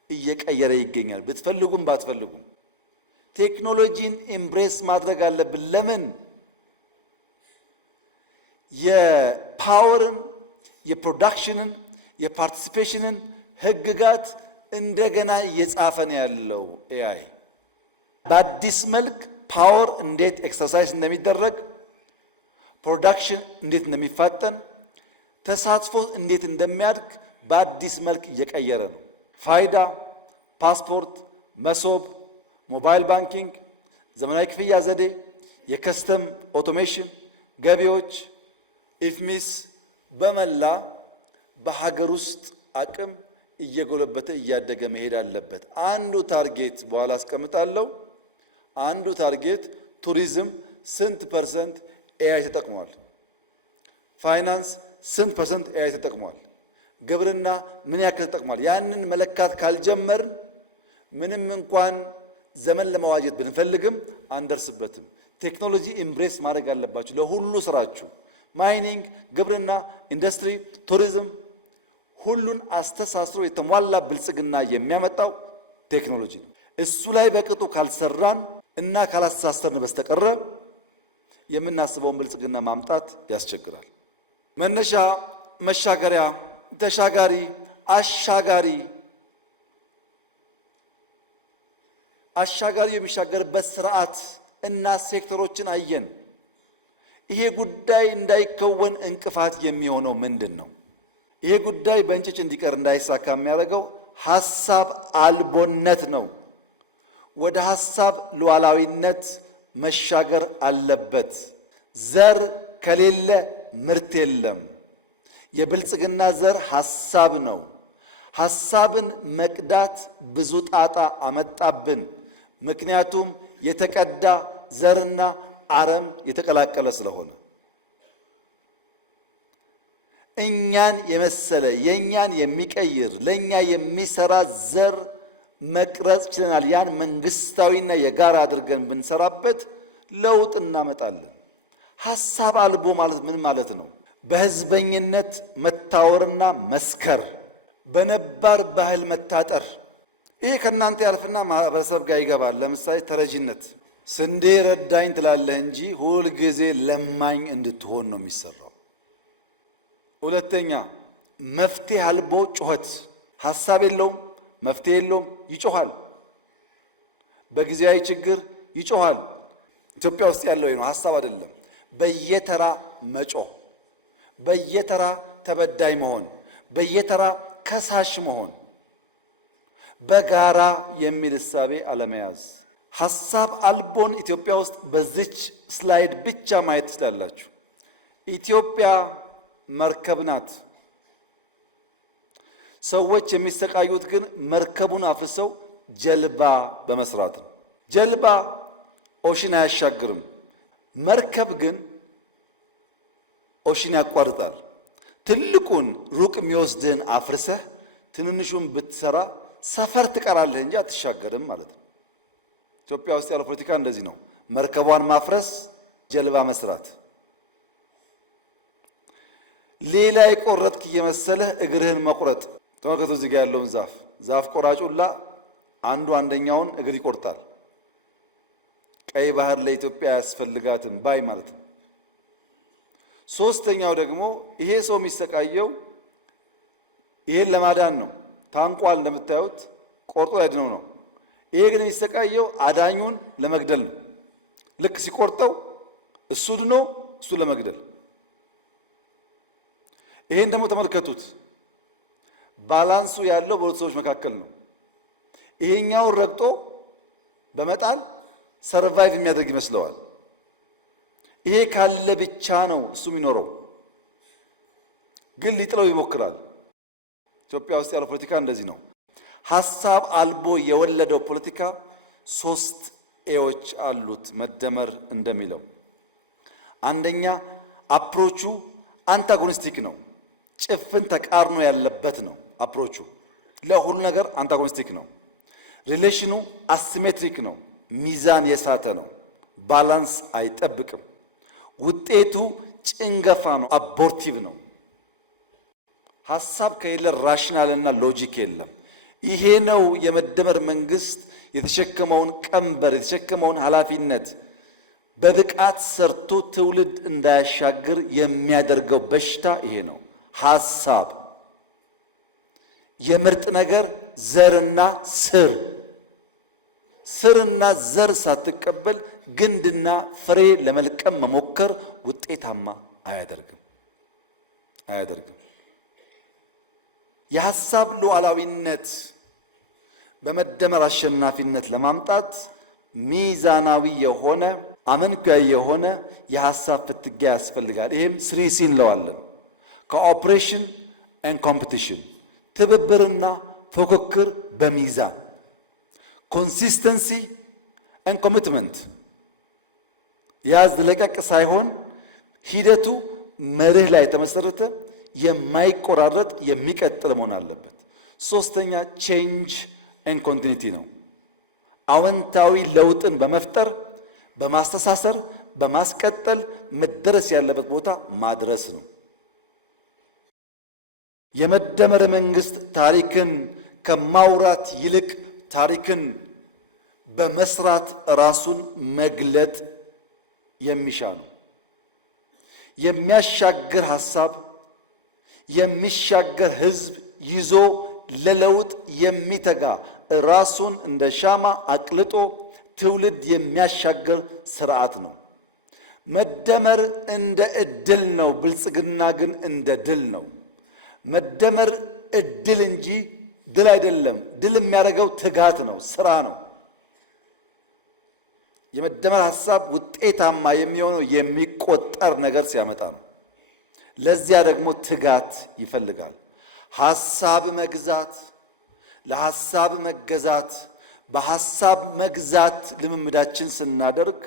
እየቀየረ ይገኛል። ብትፈልጉም ባትፈልጉም ቴክኖሎጂን ኤምብሬስ ማድረግ አለብን። ለምን? የፓወርን፣ የፕሮዳክሽንን፣ የፓርቲሲፔሽንን ህግጋት እንደገና እየጻፈ ነው ያለው ኤአይ። በአዲስ መልክ ፓወር እንዴት ኤክሰርሳይዝ እንደሚደረግ፣ ፕሮዳክሽን እንዴት እንደሚፋጠን፣ ተሳትፎ እንዴት እንደሚያድግ በአዲስ መልክ እየቀየረ ነው። ፋይዳ፣ ፓስፖርት፣ መሶብ፣ ሞባይል ባንኪንግ፣ ዘመናዊ ክፍያ ዘዴ፣ የከስተም ኦቶሜሽን፣ ገቢዎች፣ ኢፍሚስ በመላ በሀገር ውስጥ አቅም እየጎለበተ እያደገ መሄድ አለበት። አንዱ ታርጌት በኋላ አስቀምጣለሁ። አንዱ ታርጌት ቱሪዝም ስንት ፐርሰንት ኤአይ ተጠቅሟል? ፋይናንስ ስንት ፐርሰንት ኤአይ ተጠቅሟል? ግብርና ምን ያክል ተጠቅሟል? ያንን መለካት ካልጀመርን ምንም እንኳን ዘመን ለመዋጀት ብንፈልግም አንደርስበትም። ቴክኖሎጂ ኢምብሬስ ማድረግ አለባችሁ ለሁሉ ስራችሁ። ማይኒንግ፣ ግብርና፣ ኢንዱስትሪ፣ ቱሪዝም ሁሉን አስተሳስሮ የተሟላ ብልጽግና የሚያመጣው ቴክኖሎጂ ነው። እሱ ላይ በቅጡ ካልሰራን እና ካላስተሳሰርን በስተቀረ የምናስበውን ብልጽግና ማምጣት ያስቸግራል። መነሻ፣ መሻገሪያ፣ ተሻጋሪ፣ አሻጋሪ። አሻጋሪ የሚሻገርበት ስርዓት እና ሴክተሮችን አየን። ይሄ ጉዳይ እንዳይከወን እንቅፋት የሚሆነው ምንድን ነው? ይሄ ጉዳይ በእንጭጭ እንዲቀር እንዳይሳካ የሚያደርገው ሐሳብ አልቦነት ነው። ወደ ሐሳብ ሉዓላዊነት መሻገር አለበት። ዘር ከሌለ ምርት የለም። የብልጽግና ዘር ሐሳብ ነው። ሐሳብን መቅዳት ብዙ ጣጣ አመጣብን። ምክንያቱም የተቀዳ ዘርና አረም የተቀላቀለ ስለሆነ እኛን የመሰለ የኛን የሚቀይር ለኛ የሚሰራ ዘር መቅረጽ ችለናል። ያን መንግስታዊና የጋራ አድርገን ብንሰራበት ለውጥ እናመጣለን። ሐሳብ አልቦ ማለት ምን ማለት ነው? በህዝበኝነት መታወርና መስከር፣ በነባር ባህል መታጠር። ይሄ ከእናንተ ያልፍና ማህበረሰብ ጋር ይገባል። ለምሳሌ ተረጂነት፣ ስንዴ ረዳኝ ትላለህ እንጂ ሁል ጊዜ ለማኝ እንድትሆን ነው የሚሰራው። ሁለተኛ መፍትሄ አልቦ ጩኸት፣ ሐሳብ የለውም፣ መፍትሄ የለውም፣ ይጮሃል። በጊዜያዊ ችግር ይጮሃል። ኢትዮጵያ ውስጥ ያለው ነው፣ ሐሳብ አይደለም። በየተራ መጮህ፣ በየተራ ተበዳይ መሆን፣ በየተራ ከሳሽ መሆን፣ በጋራ የሚል እሳቤ አለመያዝ። ሐሳብ አልቦን ኢትዮጵያ ውስጥ በዚች ስላይድ ብቻ ማየት ትችላላችሁ። ኢትዮጵያ መርከብ ናት። ሰዎች የሚሰቃዩት ግን መርከቡን አፍርሰው ጀልባ በመስራት ነው። ጀልባ ኦሽን አያሻግርም። መርከብ ግን ኦሽን ያቋርጣል። ትልቁን ሩቅ የሚወስድህን አፍርሰህ ትንንሹን ብትሰራ ሰፈር ትቀራለህ እንጂ አትሻገርም ማለት ነው። ኢትዮጵያ ውስጥ ያለው ፖለቲካ እንደዚህ ነው። መርከቧን ማፍረስ፣ ጀልባ መስራት። ሌላ የቆረጥክ እየመሰለህ እግርህን መቁረጥ። ተመልከቱ እዚህ ጋር ያለውን ዛፍ ቆራጩላ አንደኛውን እግር ይቆርጣል። ቀይ ባህር ለኢትዮጵያ ያስፈልጋትን ባይ ማለት ነው። ሶስተኛው ደግሞ ይሄ ሰው የሚሰቃየው ይሄን ለማዳን ነው። ታንቋል፣ እንደምታዩት ቆርጦ ያድነው ነው። ይሄ ግን የሚሰቃየው አዳኙን ለመግደል ነው። ልክ ሲቆርጠው እሱ ድኖ እሱ ለመግደል። ይሄን ደግሞ ተመልከቱት። ባላንሱ ያለው በሁለት ሰዎች መካከል ነው። ይሄኛውን ረግጦ በመጣል ሰርቫይቭ የሚያደርግ ይመስለዋል። ይሄ ካለ ብቻ ነው እሱ የሚኖረው፣ ግን ሊጥለው ይሞክራል። ኢትዮጵያ ውስጥ ያለው ፖለቲካ እንደዚህ ነው። ሐሳብ አልቦ የወለደው ፖለቲካ 3 ኤዎች አሉት። መደመር እንደሚለው አንደኛ አፕሮቹ አንታጎኒስቲክ ነው። ጭፍን ተቃርኖ ያለበት ነው። አፕሮቹ ለሁሉ ነገር አንታጎኒስቲክ ነው። ሪሌሽኑ አሲሜትሪክ ነው። ሚዛን የሳተ ነው። ባላንስ አይጠብቅም። ውጤቱ ጭንገፋ ነው። አቦርቲቭ ነው። ሐሳብ ከሌለ ራሽናልና ሎጂክ የለም። ይሄ ነው የመደመር መንግስት የተሸከመውን ቀንበር የተሸከመውን ኃላፊነት በብቃት ሰርቶ ትውልድ እንዳያሻግር የሚያደርገው በሽታ ይሄ ነው። ሐሳብ የምርጥ ነገር ዘርና ስርና ዘር ሳትቀበል ግንድና ፍሬ ለመልቀም መሞከር ውጤታማ አያደርግም። የሐሳብ ሉዓላዊነት በመደመር አሸናፊነት ለማምጣት ሚዛናዊ የሆነ አመንኳዊ የሆነ የሐሳብ ፍትጊያ ያስፈልጋል። ይሄም 3C እንለዋለን። ኮኦፕሬሽን ኤንድ ኮምፒቲሽን፣ ትብብርና ፉክክር በሚዛን፣ ኮንሲስተንሲ ኤንድ ኮሚትመንት፣ ያዝ ለቀቅ ሳይሆን ሂደቱ መርህ ላይ የተመሰረተ የማይቆራረጥ የሚቀጥል መሆን አለበት። ሶስተኛ ቼንጅ ኤንድ ኮንቲኒቲ ነው። አዎንታዊ ለውጥን በመፍጠር በማስተሳሰር በማስቀጠል መደረስ ያለበት ቦታ ማድረስ ነው። የመደመር መንግስት ታሪክን ከማውራት ይልቅ ታሪክን በመስራት ራሱን መግለጥ የሚሻ ነው። የሚያሻግር ሐሳብ የሚሻገር ህዝብ ይዞ ለለውጥ የሚተጋ ራሱን እንደ ሻማ አቅልጦ ትውልድ የሚያሻገር ስርዓት ነው። መደመር እንደ እድል ነው፣ ብልጽግና ግን እንደ ድል ነው። መደመር እድል እንጂ ድል አይደለም። ድል የሚያደርገው ትጋት ነው፣ ስራ ነው። የመደመር ሐሳብ ውጤታማ የሚሆነው የሚቆጠር ነገር ሲያመጣ ነው። ለዚያ ደግሞ ትጋት ይፈልጋል። ሐሳብ መግዛት፣ ለሐሳብ መገዛት፣ በሐሳብ መግዛት ልምምዳችን ስናደርግ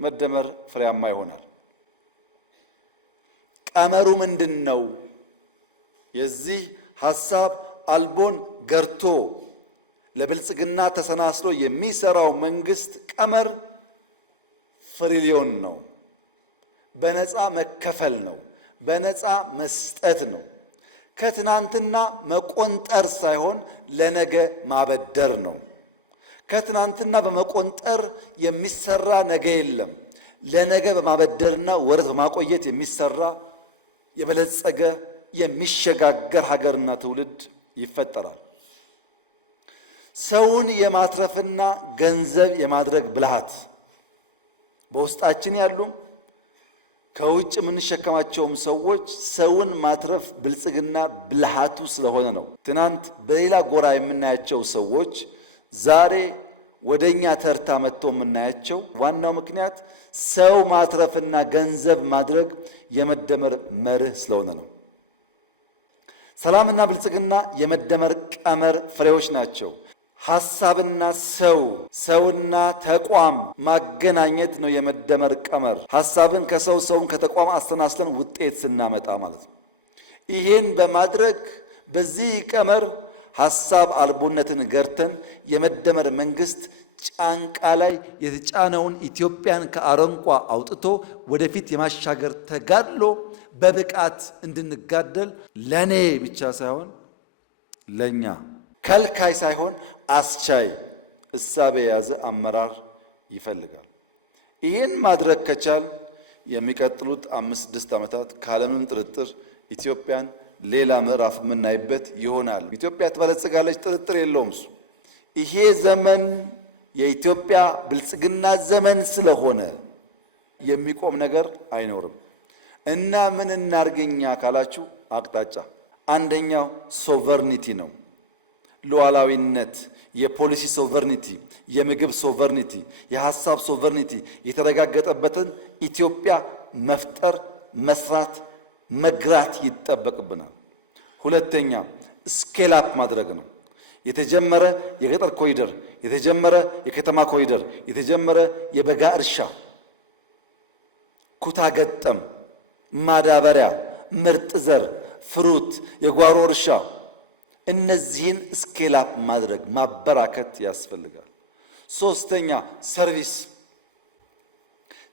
መደመር ፍሬያማ ይሆናል። ቀመሩ ምንድን ነው? የዚህ ሐሳብ አልቦን ገርቶ ለብልጽግና ተሰናስሎ የሚሰራው መንግስት ቀመር ፍሪሊዮን ነው። በነፃ መከፈል ነው። በነፃ መስጠት ነው። ከትናንትና መቆንጠር ሳይሆን ለነገ ማበደር ነው። ከትናንትና በመቆንጠር የሚሰራ ነገ የለም። ለነገ በማበደርና ወረት በማቆየት የሚሰራ የበለጸገ የሚሸጋገር ሀገርና ትውልድ ይፈጠራል። ሰውን የማትረፍና ገንዘብ የማድረግ ብልሃት በውስጣችን ያሉም ከውጭ የምንሸከማቸውም ሰዎች ሰውን ማትረፍ ብልጽግና ብልሃቱ ስለሆነ ነው። ትናንት በሌላ ጎራ የምናያቸው ሰዎች ዛሬ ወደኛ ተርታ መጥተው የምናያቸው ዋናው ምክንያት ሰው ማትረፍና ገንዘብ ማድረግ የመደመር መርህ ስለሆነ ነው። ሰላምና ብልጽግና የመደመር ቀመር ፍሬዎች ናቸው። ሐሳብና ሰውና ተቋም ማገናኘት ነው የመደመር ቀመር። ሐሳብን ከሰው ሰውን ከተቋም አስተናስለን ውጤት ስናመጣ ማለት ነው። ይሄን በማድረግ በዚህ ቀመር ሐሳብ አልቦነትን ገርተን የመደመር መንግስት ጫንቃ ላይ የተጫነውን ኢትዮጵያን ከአረንቋ አውጥቶ ወደፊት የማሻገር ተጋድሎ በብቃት እንድንጋደል ለኔ ብቻ ሳይሆን ለኛ ከልካይ ሳይሆን አስቻይ እሳቤ የያዘ አመራር ይፈልጋል። ይህን ማድረግ ከቻል የሚቀጥሉት 5-6 ዓመታት ካለምንም ጥርጥር ኢትዮጵያን ሌላ ምዕራፍ የምናይበት ይሆናል። ኢትዮጵያ ትበለጽጋለች፣ ጥርጥር የለውም። ይሄ ዘመን የኢትዮጵያ ብልጽግና ዘመን ስለሆነ የሚቆም ነገር አይኖርም እና ምን እናርገኛ ካላችሁ አቅጣጫ አንደኛው ሶቨርኒቲ ነው። ሉዓላዊነት፣ የፖሊሲ ሶቨርኒቲ፣ የምግብ ሶቨርኒቲ፣ የሐሳብ ሶቨርኒቲ የተረጋገጠበትን ኢትዮጵያ መፍጠር፣ መስራት፣ መግራት ይጠበቅብናል። ሁለተኛ ስኬል አፕ ማድረግ ነው። የተጀመረ የገጠር ኮሪደር፣ የተጀመረ የከተማ ኮሪደር፣ የተጀመረ የበጋ እርሻ፣ ኩታ ገጠም፣ ማዳበሪያ፣ ምርጥ ዘር፣ ፍሩት፣ የጓሮ እርሻ እነዚህን ስኬል አፕ ማድረግ ማበራከት ያስፈልጋል። ሶስተኛ ሰርቪስ፣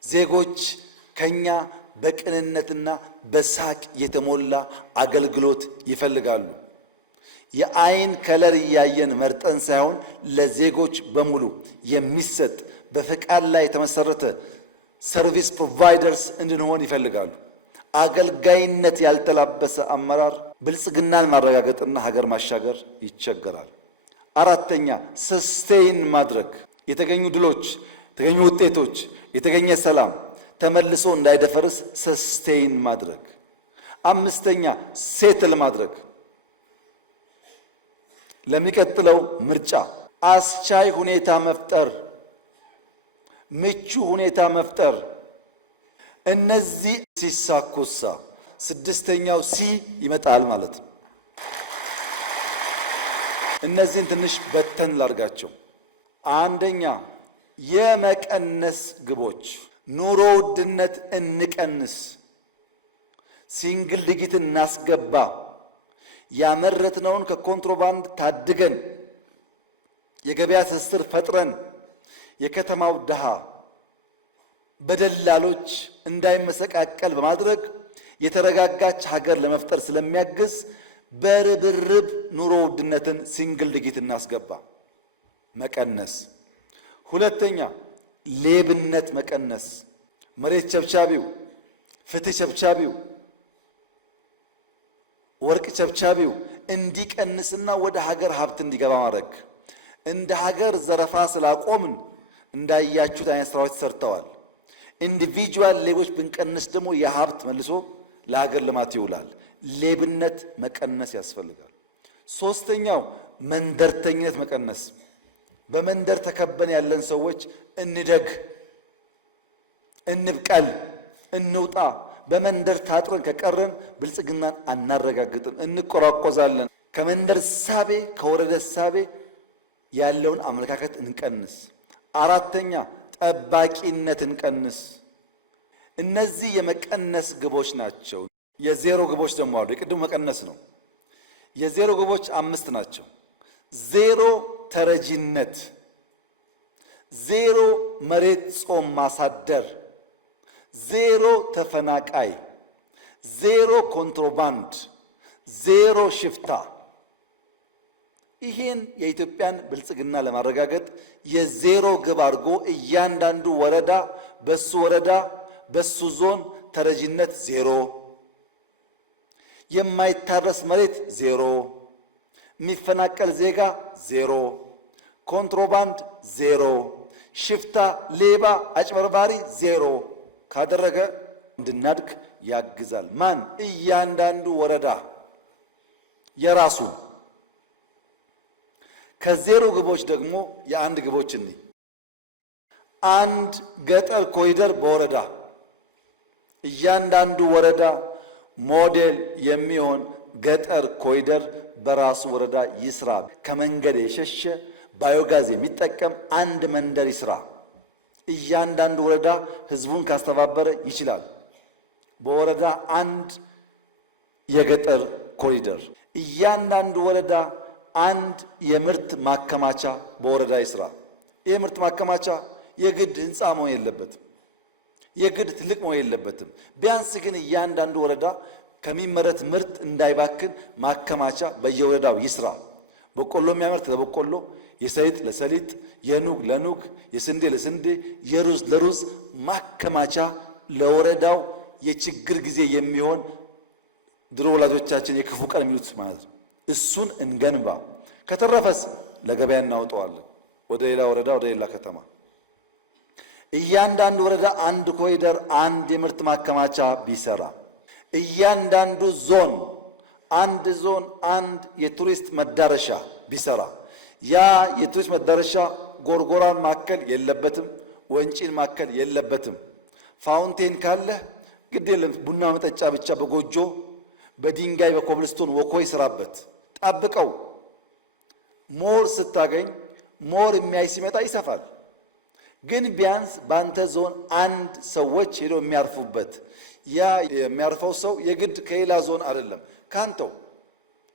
ዜጎች ከኛ በቅንነትና በሳቅ የተሞላ አገልግሎት ይፈልጋሉ። የአይን ከለር እያየን መርጠን ሳይሆን ለዜጎች በሙሉ የሚሰጥ በፈቃድ ላይ የተመሰረተ ሰርቪስ ፕሮቫይደርስ እንድንሆን ይፈልጋሉ። አገልጋይነት ያልተላበሰ አመራር ብልጽግናን ማረጋገጥና ሀገር ማሻገር ይቸገራል። አራተኛ ሰስቴይን ማድረግ፣ የተገኙ ድሎች፣ የተገኙ ውጤቶች፣ የተገኘ ሰላም ተመልሶ እንዳይደፈርስ ሰስቴይን ማድረግ። አምስተኛ ሴትል ማድረግ፣ ለሚቀጥለው ምርጫ አስቻይ ሁኔታ መፍጠር፣ ምቹ ሁኔታ መፍጠር። እነዚህ ሲሳኩሳ ስድስተኛው ሲ ይመጣል ማለት ነው። እነዚህን ትንሽ በተን ላርጋቸው። አንደኛ የመቀነስ ግቦች፣ ኑሮ ውድነት እንቀንስ፣ ሲንግል ዲጂት እናስገባ፣ ያመረትነውን ከኮንትሮባንድ ታድገን፣ የገበያ ትስስር ፈጥረን፣ የከተማው ድሃ በደላሎች እንዳይመሰቃቀል በማድረግ የተረጋጋች ሀገር ለመፍጠር ስለሚያግዝ በርብርብ ኑሮ ውድነትን ሲንግል ዲጂት እናስገባ፣ መቀነስ። ሁለተኛ ሌብነት መቀነስ፣ መሬት ቸብቻቢው፣ ፍትህ ቸብቻቢው፣ ወርቅ ቸብቻቢው እንዲቀንስና ወደ ሀገር ሀብት እንዲገባ ማድረግ። እንደ ሀገር ዘረፋ ስላቆምን እንዳያችሁት አይነት ስራዎች ሰርተዋል። ኢንዲቪጁዋል ሌቦች ብንቀንስ ደግሞ የሀብት መልሶ ለሀገር ልማት ይውላል። ሌብነት መቀነስ ያስፈልጋል። ሶስተኛው መንደርተኝነት መቀነስ። በመንደር ተከበን ያለን ሰዎች እንደግ፣ እንብቀል፣ እንውጣ። በመንደር ታጥረን ከቀረን ብልጽግናን አናረጋግጥም፣ እንቆራቆዛለን። ከመንደር ሳቤ ከወረደ ሳቤ ያለውን አመለካከት እንቀንስ። አራተኛ ጠባቂነት እንቀንስ። እነዚህ የመቀነስ ግቦች ናቸው። የዜሮ ግቦች ደግሞ አሉ። የቅድሙ መቀነስ ነው። የዜሮ ግቦች 5 ናቸው። ዜሮ ተረጂነት፣ ዜሮ መሬት ጾም ማሳደር፣ ዜሮ ተፈናቃይ፣ ዜሮ ኮንትሮባንድ፣ ዜሮ ሽፍታ። ይህን የኢትዮጵያን ብልጽግና ለማረጋገጥ የዜሮ ግብ አድርጎ እያንዳንዱ ወረዳ በሱ ዞን ተረጂነት ዜሮ፣ የማይታረስ መሬት ዜሮ፣ የሚፈናቀል ዜጋ ዜሮ፣ ኮንትሮባንድ ዜሮ፣ ሽፍታ፣ ሌባ፣ አጭበርባሪ ዜሮ ካደረገ እንድናድግ ያግዛል። ማን? እያንዳንዱ ወረዳ የራሱ። ከዜሮ ግቦች ደግሞ የአንድ ግቦች እንይ። አንድ ገጠር ኮሪደር በወረዳ እያንዳንዱ ወረዳ ሞዴል የሚሆን ገጠር ኮሪደር በራሱ ወረዳ ይስራ። ከመንገድ የሸሸ ባዮጋዝ የሚጠቀም አንድ መንደር ይስራ። እያንዳንዱ ወረዳ ህዝቡን ካስተባበረ ይችላል። በወረዳ አንድ የገጠር ኮሪደር፣ እያንዳንዱ ወረዳ አንድ የምርት ማከማቻ በወረዳ ይስራ። ይህ ምርት ማከማቻ የግድ ህንፃ መሆን የለበትም። የግድ ትልቅ መሆን የለበትም። ቢያንስ ግን እያንዳንዱ ወረዳ ከሚመረት ምርት እንዳይባክን ማከማቻ በየወረዳው ይስራ። በቆሎ የሚያመርት ለበቆሎ፣ የሰሊጥ ለሰሊጥ፣ የኑግ ለኑግ፣ የስንዴ ለስንዴ፣ የሩዝ ለሩዝ ማከማቻ ለወረዳው የችግር ጊዜ የሚሆን ድሮ ወላጆቻችን የክፉ ቀን የሚሉት ማለት ነው። እሱን እንገንባ። ከተረፈስ ለገበያ እናውጠዋለን፣ ወደ ሌላ ወረዳ፣ ወደ ሌላ ከተማ። እያንዳንዱ ወረዳ አንድ ኮሪደር፣ አንድ የምርት ማከማቻ ቢሰራ፣ እያንዳንዱ ዞን አንድ የቱሪስት መዳረሻ ቢሰራ፣ ያ የቱሪስት መዳረሻ ጎርጎራን ማከል የለበትም፣ ወንጪን ማከል የለበትም። ፋውንቴን ካለ ግድ የለም ቡና መጠጫ ብቻ በጎጆ በድንጋይ በኮብልስቶን ወኮይ ስራበት፣ ጠብቀው። ሞር ስታገኝ ሞር የሚያይ ሲመጣ ይሰፋል። ግን ቢያንስ ባንተ ዞን አንድ ሰዎች ሄደው የሚያርፉበት፣ ያ የሚያርፈው ሰው የግድ ከሌላ ዞን አይደለም፣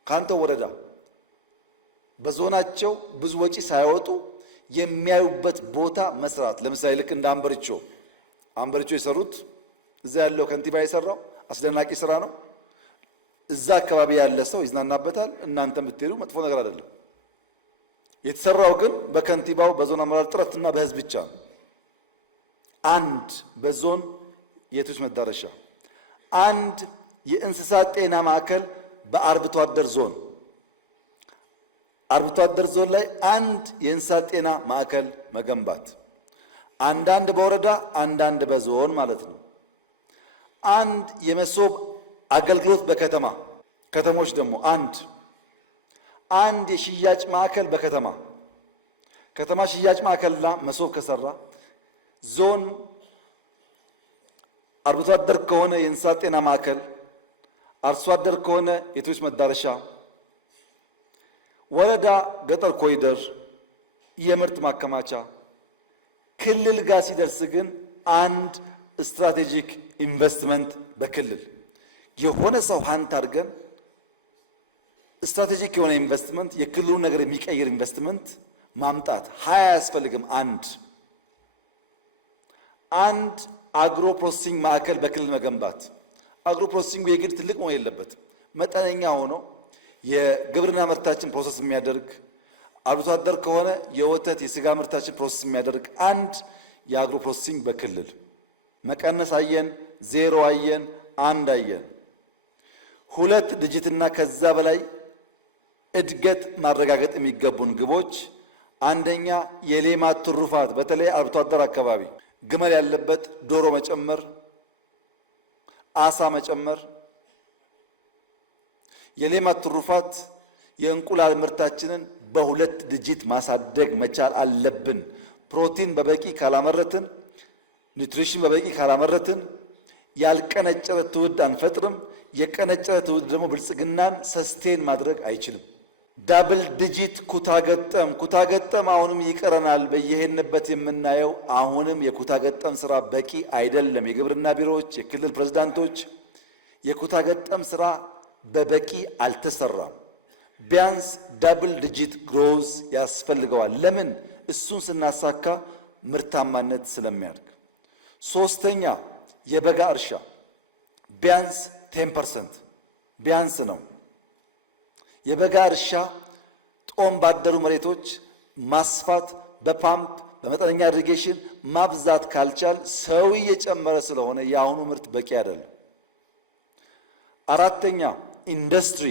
ካንተው ወረዳ በዞናቸው ብዙ ወጪ ሳይወጡ የሚያዩበት ቦታ መስራት። ለምሳሌ ልክ እንደ አንበርቾ የሰሩት እዛ ያለው ከንቲባ የሰራው አስደናቂ ስራ ነው። እዛ አካባቢ ያለ ሰው ይዝናናበታል። እናንተ ብትሄዱ መጥፎ ነገር አይደለም። የተሰራው ግን በከንቲባው በዞን አመራር ጥረትና በህዝብ ብቻ ነው። አንድ በዞን የቱሪስት መዳረሻ፣ አንድ የእንስሳት ጤና ማዕከል በአርብቶ አደር ዞን፣ አርብቶ አደር ዞን ላይ አንድ የእንስሳት ጤና ማዕከል መገንባት፣ አንዳንድ በወረዳ አንዳንድ በዞን ማለት ነው። አንድ የመሶብ አገልግሎት በከተማ ከተሞች ደግሞ አንድ የሽያጭ ማዕከል በከተማ ሽያጭ ማዕከልና መሶብ ከሰራ፣ ዞን አርብቶ አደር ከሆነ የእንስሳት ጤና ማዕከል፣ አርሶ አደር ከሆነ የቱሪስት መዳረሻ፣ ወረዳ ገጠር ኮሪደር፣ የምርት ማከማቻ፣ ክልል ጋር ሲደርስ ግን አንድ ስትራቴጂክ ኢንቨስትመንት በክልል የሆነ ሰው ሀንት አድርገን ስትራቴጂክ የሆነ ኢንቨስትመንት የክልሉን ነገር የሚቀይር ኢንቨስትመንት ማምጣት። 20 አያስፈልግም። አንድ አግሮ ፕሮሰሲንግ ማዕከል በክልል መገንባት። አግሮ ፕሮሰሲንግ የግድ ትልቅ መሆን የለበትም። መጠነኛ ሆኖ የግብርና ምርታችን ፕሮሰስ የሚያደርግ፣ አርብቶ አደር ከሆነ የወተት የስጋ ምርታችን ፕሮሰስ የሚያደርግ አንድ የአግሮ ፕሮሰሲንግ በክልል መቀነስ አየን፣ ዜሮ አየን፣ አንድ አየን። 2 ድርጅትና ከዛ በላይ እድገት ማረጋገጥ የሚገቡን ግቦች፣ አንደኛ የሌማት ትሩፋት፣ በተለይ አርብቶ አደር አካባቢ ግመል ያለበት ዶሮ መጨመር፣ አሳ መጨመር። የሌማት ትሩፋት የእንቁላል ምርታችንን በ2 ድርጅት ማሳደግ መቻል አለብን። ፕሮቲን በበቂ ካላመረትን፣ ኒውትሪሽን በበቂ ካላመረትን ያልቀነጨረ ትውልድ አንፈጥርም። የቀነጨረ ትውልድ ደግሞ ብልጽግናን ሰስቴን ማድረግ አይችልም። ዳብል ዲጂት ኩታገጠም አሁንም ይቀረናል። በየሄድንበት የምናየው አሁንም የኩታገጠም ስራ በቂ አይደለም። የግብርና ቢሮዎች፣ የክልል ፕሬዝዳንቶች የኩታገጠም ስራ በበቂ አልተሰራም። ቢያንስ ዳብል ዲጂት ግሮዝ ያስፈልገዋል። ለምን? እሱን ስናሳካ ምርታማነት ስለሚያድግ። 3ኛ የበጋ እርሻ ቢያንስ 10% ቢያንስ ነው። የበጋ እርሻ ጦም ባደሩ መሬቶች ማስፋት፣ በፓምፕ በመጠነኛ ኢሪጌሽን ማብዛት ካልቻል ሰው እየጨመረ ስለሆነ የአሁኑ ምርት በቂ አይደለም። 4ኛ ኢንዱስትሪ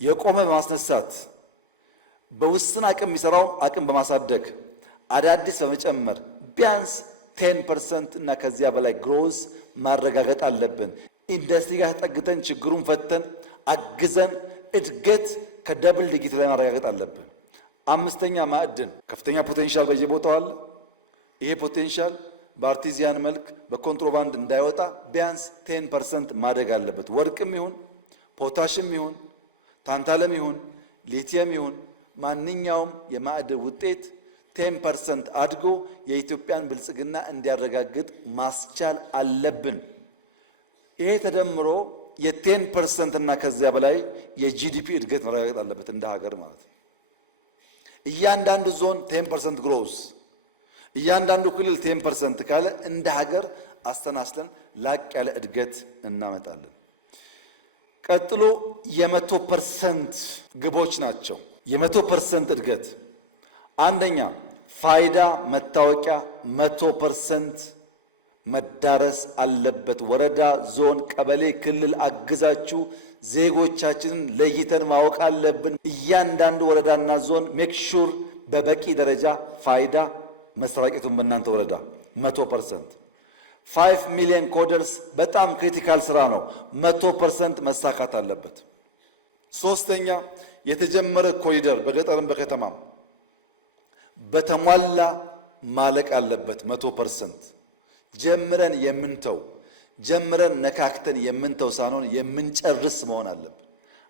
የቆመ በማስነሳት በውስን አቅም የሚሰራው አቅም በማሳደግ አዳዲስ በመጨመር ቢያንስ 10% እና ከዚያ በላይ ግሮዝ ማረጋገጥ አለብን። ኢንዱስትሪ ጋር ተጠግተን ችግሩን ፈተን አግዘን እድገት ከደብል ዲጂት ላይ ማረጋገጥ አለብን። 5ኛ ማዕድን ከፍተኛ ፖቴንሻል በየቦታው አለ። ይሄ ፖቴንሻል በአርቲዚያን መልክ በኮንትሮባንድ እንዳይወጣ ቢያንስ 10% ማደግ አለበት። ወርቅም ይሁን ፖታሽም ይሁን ታንታለም ይሁን ሊቲየም ይሁን ማንኛውም የማዕድን ውጤት 10% አድጎ የኢትዮጵያን ብልጽግና እንዲያረጋግጥ ማስቻል አለብን። ይሄ ተደምሮ የ10% እና ከዚያ በላይ የጂዲፒ እድገት መረጋገጥ አለበት እንደ ሀገር ማለት ነው። እያንዳንዱ ዞን 10% ግሮዝ፣ እያንዳንዱ ክልል 10% ካለ እንደ ሀገር አስተናስለን ላቅ ያለ እድገት እናመጣለን። ቀጥሎ የ100% ግቦች ናቸው። የ100% እድገት አንደኛ ፋይዳ መታወቂያ 100% መዳረስ አለበት። ወረዳ፣ ዞን፣ ቀበሌ፣ ክልል አግዛችሁ ዜጎቻችንን ለይተን ማወቅ አለብን። እያንዳንዱ ወረዳና ዞን ሜክ ሹር በበቂ ደረጃ ፋይዳ መሰራጨቱን በእናንተ ወረዳ 100%። 5 ሚሊዮን ኮደርስ በጣም ክሪቲካል ስራ ነው። 100% መሳካት አለበት። ሶስተኛ የተጀመረ ኮሪደር በገጠርም በከተማም በተሟላ ማለቅ አለበት። 100% ጀምረን የምንተው ጀምረን ነካክተን የምንተው ሳይሆን የምንጨርስ መሆን አለበት።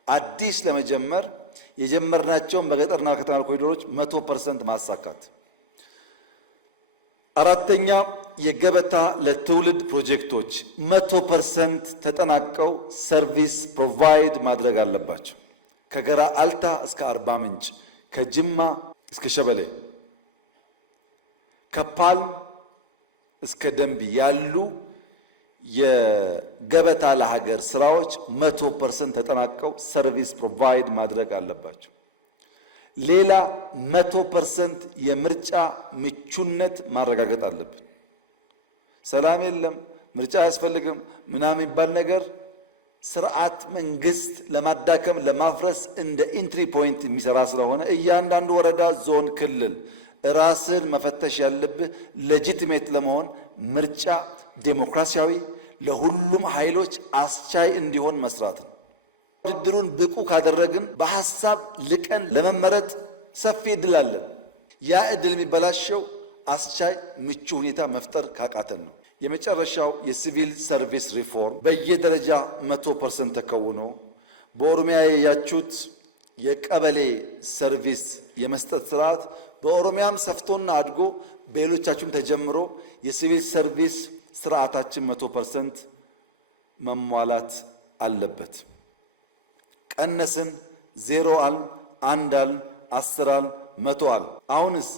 አዲስ ለመጀመር የጀመርናቸውን በገጠርና ከተማ ኮሪደሮች 100% ማሳካት። አራተኛ የገበታ ለትውልድ ፕሮጀክቶች 100% ተጠናቀው ሰርቪስ ፕሮቫይድ ማድረግ አለባቸው። ከገራ አልታ እስከ አርባ ምንጭ፣ ከጅማ እስከ ሸበሌ፣ ከፓልም እስከ ደንቢ ያሉ የገበታ ለሀገር ስራዎች 100% ተጠናቀው ሰርቪስ ፕሮቫይድ ማድረግ አለባቸው። ሌላ 100% የምርጫ ምቹነት ማረጋገጥ አለብን። ሰላም የለም ምርጫ አያስፈልግም ምናምን የሚባል ነገር ስርዓት መንግስት ለማዳከም ለማፍረስ እንደ ኢንትሪ ፖይንት የሚሰራ ስለሆነ እያንዳንዱ ወረዳ፣ ዞን፣ ክልል ራስን መፈተሽ ያለብህ ሌጂቲሜት ለመሆን ምርጫ ዴሞክራሲያዊ ለሁሉም ኃይሎች አስቻይ እንዲሆን መስራት ነው። ውድድሩን ብቁ ካደረግን በሐሳብ ልቀን ለመመረጥ ሰፊ እድል አለን። ያ እድል የሚበላሸው አስቻይ ምቹ ሁኔታ መፍጠር ካቃተን ነው። የመጨረሻው የሲቪል ሰርቪስ ሪፎርም በየደረጃ 100% ተከውኖ በኦሮሚያ ያያችሁት የቀበሌ ሰርቪስ የመስጠት ስርዓት በኦሮሚያም ሰፍቶና አድጎ በሌሎቻችሁም ተጀምሮ የሲቪል ሰርቪስ ስርዓታችን 100% መሟላት አለበት። ቀነስን፣ 0 አል፣ 1 አል፣ 10 አል፣ 100 አል። አሁንስ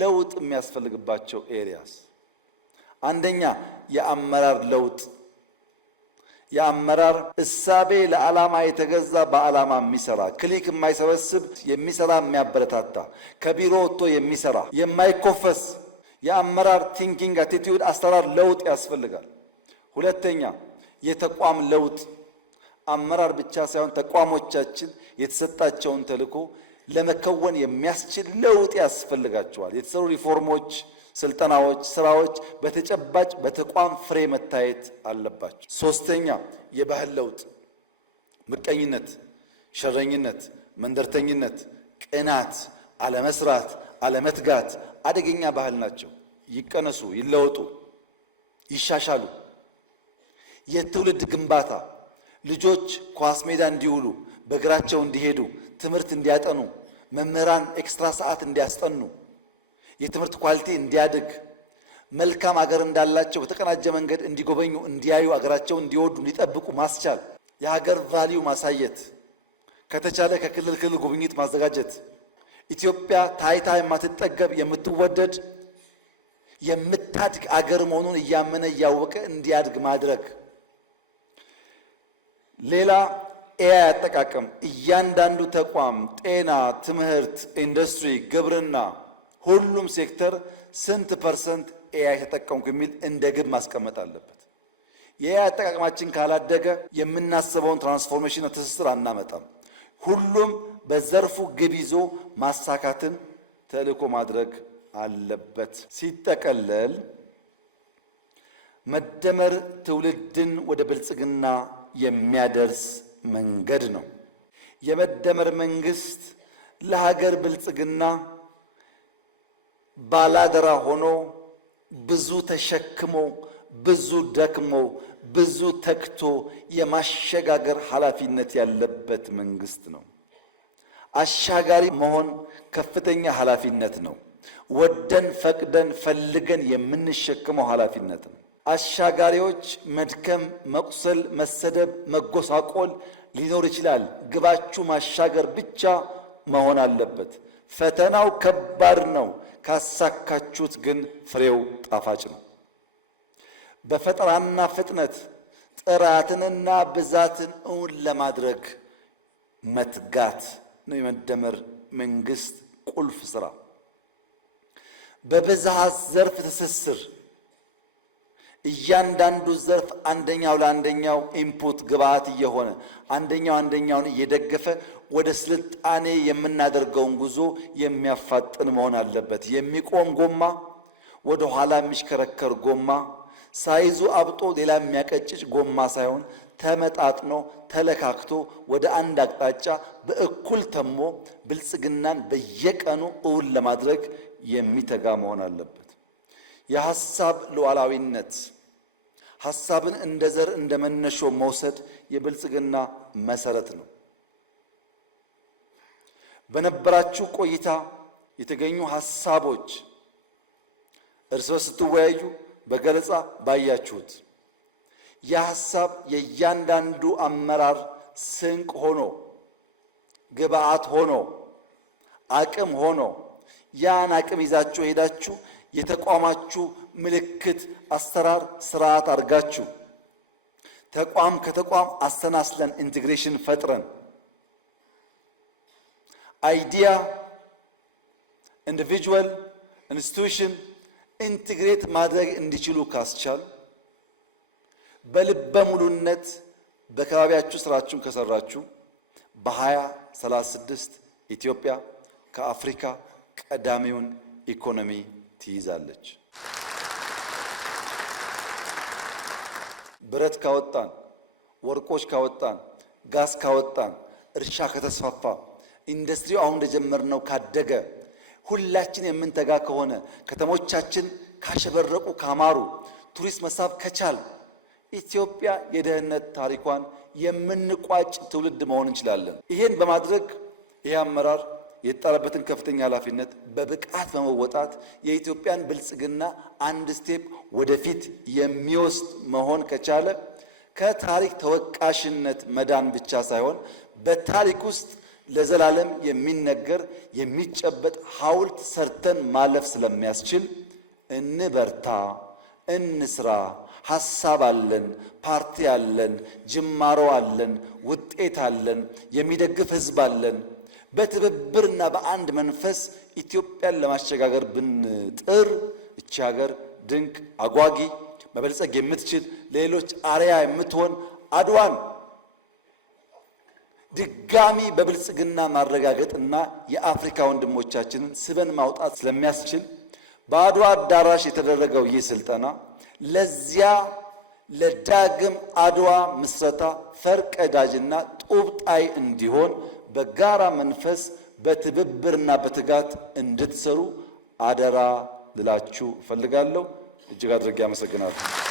ለውጥ የሚያስፈልግባቸው ኤሪያስ አንደኛ የአመራር ለውጥ። የአመራር እሳቤ ለዓላማ የተገዛ በዓላማ የሚሰራ ክሊክ የማይሰበስብ የሚሰራ የሚያበረታታ ከቢሮ ወጥቶ የሚሰራ የማይኮፈስ የአመራር ቲንኪንግ አቲቲዩድ አሰራር ለውጥ ያስፈልጋል። ሁለተኛ የተቋም ለውጥ። አመራር ብቻ ሳይሆን ተቋሞቻችን የተሰጣቸውን ተልዕኮ ለመከወን የሚያስችል ለውጥ ያስፈልጋቸዋል። የተሰሩ ሪፎርሞች፣ ስልጠናዎች፣ ስራዎች በተጨባጭ በተቋም ፍሬ መታየት አለባቸው። ሶስተኛ የባህል ለውጥ። ምቀኝነት፣ ሸረኝነት፣ መንደርተኝነት፣ ቅናት፣ አለመስራት፣ አለመትጋት አደገኛ ባህል ናቸው። ይቀነሱ፣ ይለወጡ፣ ይሻሻሉ። የትውልድ ግንባታ ልጆች ኳስ ሜዳ እንዲውሉ፣ በእግራቸው እንዲሄዱ፣ ትምህርት እንዲያጠኑ፣ መምህራን ኤክስትራ ሰዓት እንዲያስጠኑ፣ የትምህርት ኳሊቲ እንዲያድግ፣ መልካም አገር እንዳላቸው በተቀናጀ መንገድ እንዲጎበኙ፣ እንዲያዩ፣ አገራቸውን እንዲወዱ፣ እንዲጠብቁ ማስቻል፣ የሀገር ቫልዩ ማሳየት፣ ከተቻለ ከክልል ክልል ጉብኝት ማዘጋጀት፣ ኢትዮጵያ ታይታ የማትጠገብ የምትወደድ የምታድግ አገር መሆኑን እያመነ እያወቀ እንዲያድግ ማድረግ። ሌላ ኤአይ አጠቃቀም። እያንዳንዱ ተቋም ጤና፣ ትምህርት፣ ኢንዱስትሪ፣ ግብርና፣ ሁሉም ሴክተር ስንት % ኤአይ ተጠቀምኩ የሚል እንደ ግብ ማስቀመጥ አለበት። የኤአይ አጠቃቀማችን ካላደገ የምናስበውን ትራንስፎርሜሽን ትስስር አናመጣም። ሁሉም በዘርፉ ግብ ይዞ ማሳካትን ተልዕኮ ማድረግ አለበት። ሲጠቀለል መደመር ትውልድን ወደ ብልጽግና የሚያደርስ መንገድ ነው። የመደመር መንግስት ለሀገር ብልጽግና ባላደራ ሆኖ ብዙ ተሸክሞ ብዙ ደክሞ ብዙ ተክቶ የማሸጋገር ኃላፊነት ያለበት መንግስት ነው። አሻጋሪ መሆን ከፍተኛ ኃላፊነት ነው። ወደን ፈቅደን ፈልገን የምንሸከመው ኃላፊነት ነው። አሻጋሪዎች መድከም፣ መቁሰል፣ መሰደብ፣ መጎሳቆል ሊኖር ይችላል። ግባችሁ ማሻገር ብቻ መሆን አለበት። ፈተናው ከባድ ነው። ካሳካችሁት ግን ፍሬው ጣፋጭ ነው። በፈጠራና ፍጥነት ጥራትንና ብዛትን እውን ለማድረግ መትጋት ነው የመደመር መንግስት ቁልፍ ስራ። በብዝሃ ዘርፍ ትስስር እያንዳንዱ ዘርፍ አንደኛው ለአንደኛው ኢንፑት ግብዓት እየሆነ አንደኛውን እየደገፈ ወደ ስልጣኔ የምናደርገውን ጉዞ የሚያፋጥን መሆን አለበት። የሚቆም ጎማ፣ ወደ ኋላ የሚሽከረከር ጎማ፣ ሳይዙ አብጦ ሌላ የሚያቀጭጭ ጎማ ሳይሆን ተመጣጥኖ ተለካክቶ ወደ አንድ አቅጣጫ በእኩል ተሞ ብልጽግናን በየቀኑ እውን ለማድረግ የሚተጋ መሆን አለበት። የሐሳብ ሉዓላዊነት፣ ሐሳብን እንደ ዘር እንደ መነሾ መውሰድ የብልጽግና መሰረት ነው። በነበራችሁ ቆይታ የተገኙ ሐሳቦች እርስ በርስ ስትወያዩ በገለጻ ባያችሁት የሐሳብ የእያንዳንዱ አመራር ስንቅ ሆኖ ግብዓት ሆኖ አቅም ሆኖ ያን አቅም ይዛችሁ ሄዳችሁ የተቋማችሁ ምልክት፣ አሰራር፣ ስርዓት አድርጋችሁ ተቋም ከተቋም አሰናስለን ኢንቴግሬሽን ፈጥረን አይዲያ ኢንዲቪጁዋል ኢንስቲትዩሽን ኢንቴግሬት ማድረግ እንዲችሉ ካስቻል በልበ ሙሉነት በአካባቢያችሁ ስራችሁን ከሰራችሁ በ2036 ኢትዮጵያ ከአፍሪካ ቀዳሚውን ኢኮኖሚ ትይዛለች። ብረት ካወጣን፣ ወርቆች ካወጣን፣ ጋዝ ካወጣን፣ እርሻ ከተስፋፋ፣ ኢንዱስትሪው አሁን እንደጀመርነው ካደገ፣ ሁላችን የምንተጋ ከሆነ፣ ከተሞቻችን ካሸበረቁ ካማሩ፣ ቱሪስት መሳብ ከቻል ኢትዮጵያ የደህንነት ታሪኳን የምንቋጭ ትውልድ መሆን እንችላለን። ይሄን በማድረግ ይሄ አመራር የተጣለበትን ከፍተኛ ኃላፊነት በብቃት በመወጣት የኢትዮጵያን ብልጽግና አንድ ስቴፕ ወደፊት የሚወስድ መሆን ከቻለ ከታሪክ ተወቃሽነት መዳን ብቻ ሳይሆን በታሪክ ውስጥ ለዘላለም የሚነገር የሚጨበጥ ሐውልት ሰርተን ማለፍ ስለሚያስችል እንበርታ፣ እንስራ። ሐሳብ አለን፣ ፓርቲ አለን፣ ጅማሮ አለን፣ ውጤት አለን፣ የሚደግፍ ህዝብ አለን። በትብብርና በአንድ መንፈስ ኢትዮጵያን ለማሸጋገር ብንጥር እቺ ሀገር ድንቅ፣ አጓጊ፣ መበልጸግ የምትችል ለሌሎች አርያ የምትሆን አድዋን ድጋሚ በብልጽግና ማረጋገጥና የአፍሪካ ወንድሞቻችንን ስበን ማውጣት ስለሚያስችል በአድዋ አዳራሽ የተደረገው ይህ ስልጠና ለዚያ ለዳግም አድዋ ምስረታ ፈርቀዳጅና ጡብ ጣይ እንዲሆን በጋራ መንፈስ በትብብርና በትጋት እንድትሰሩ አደራ ልላችሁ እፈልጋለሁ። እጅግ አድርጌ አመሰግናለሁ።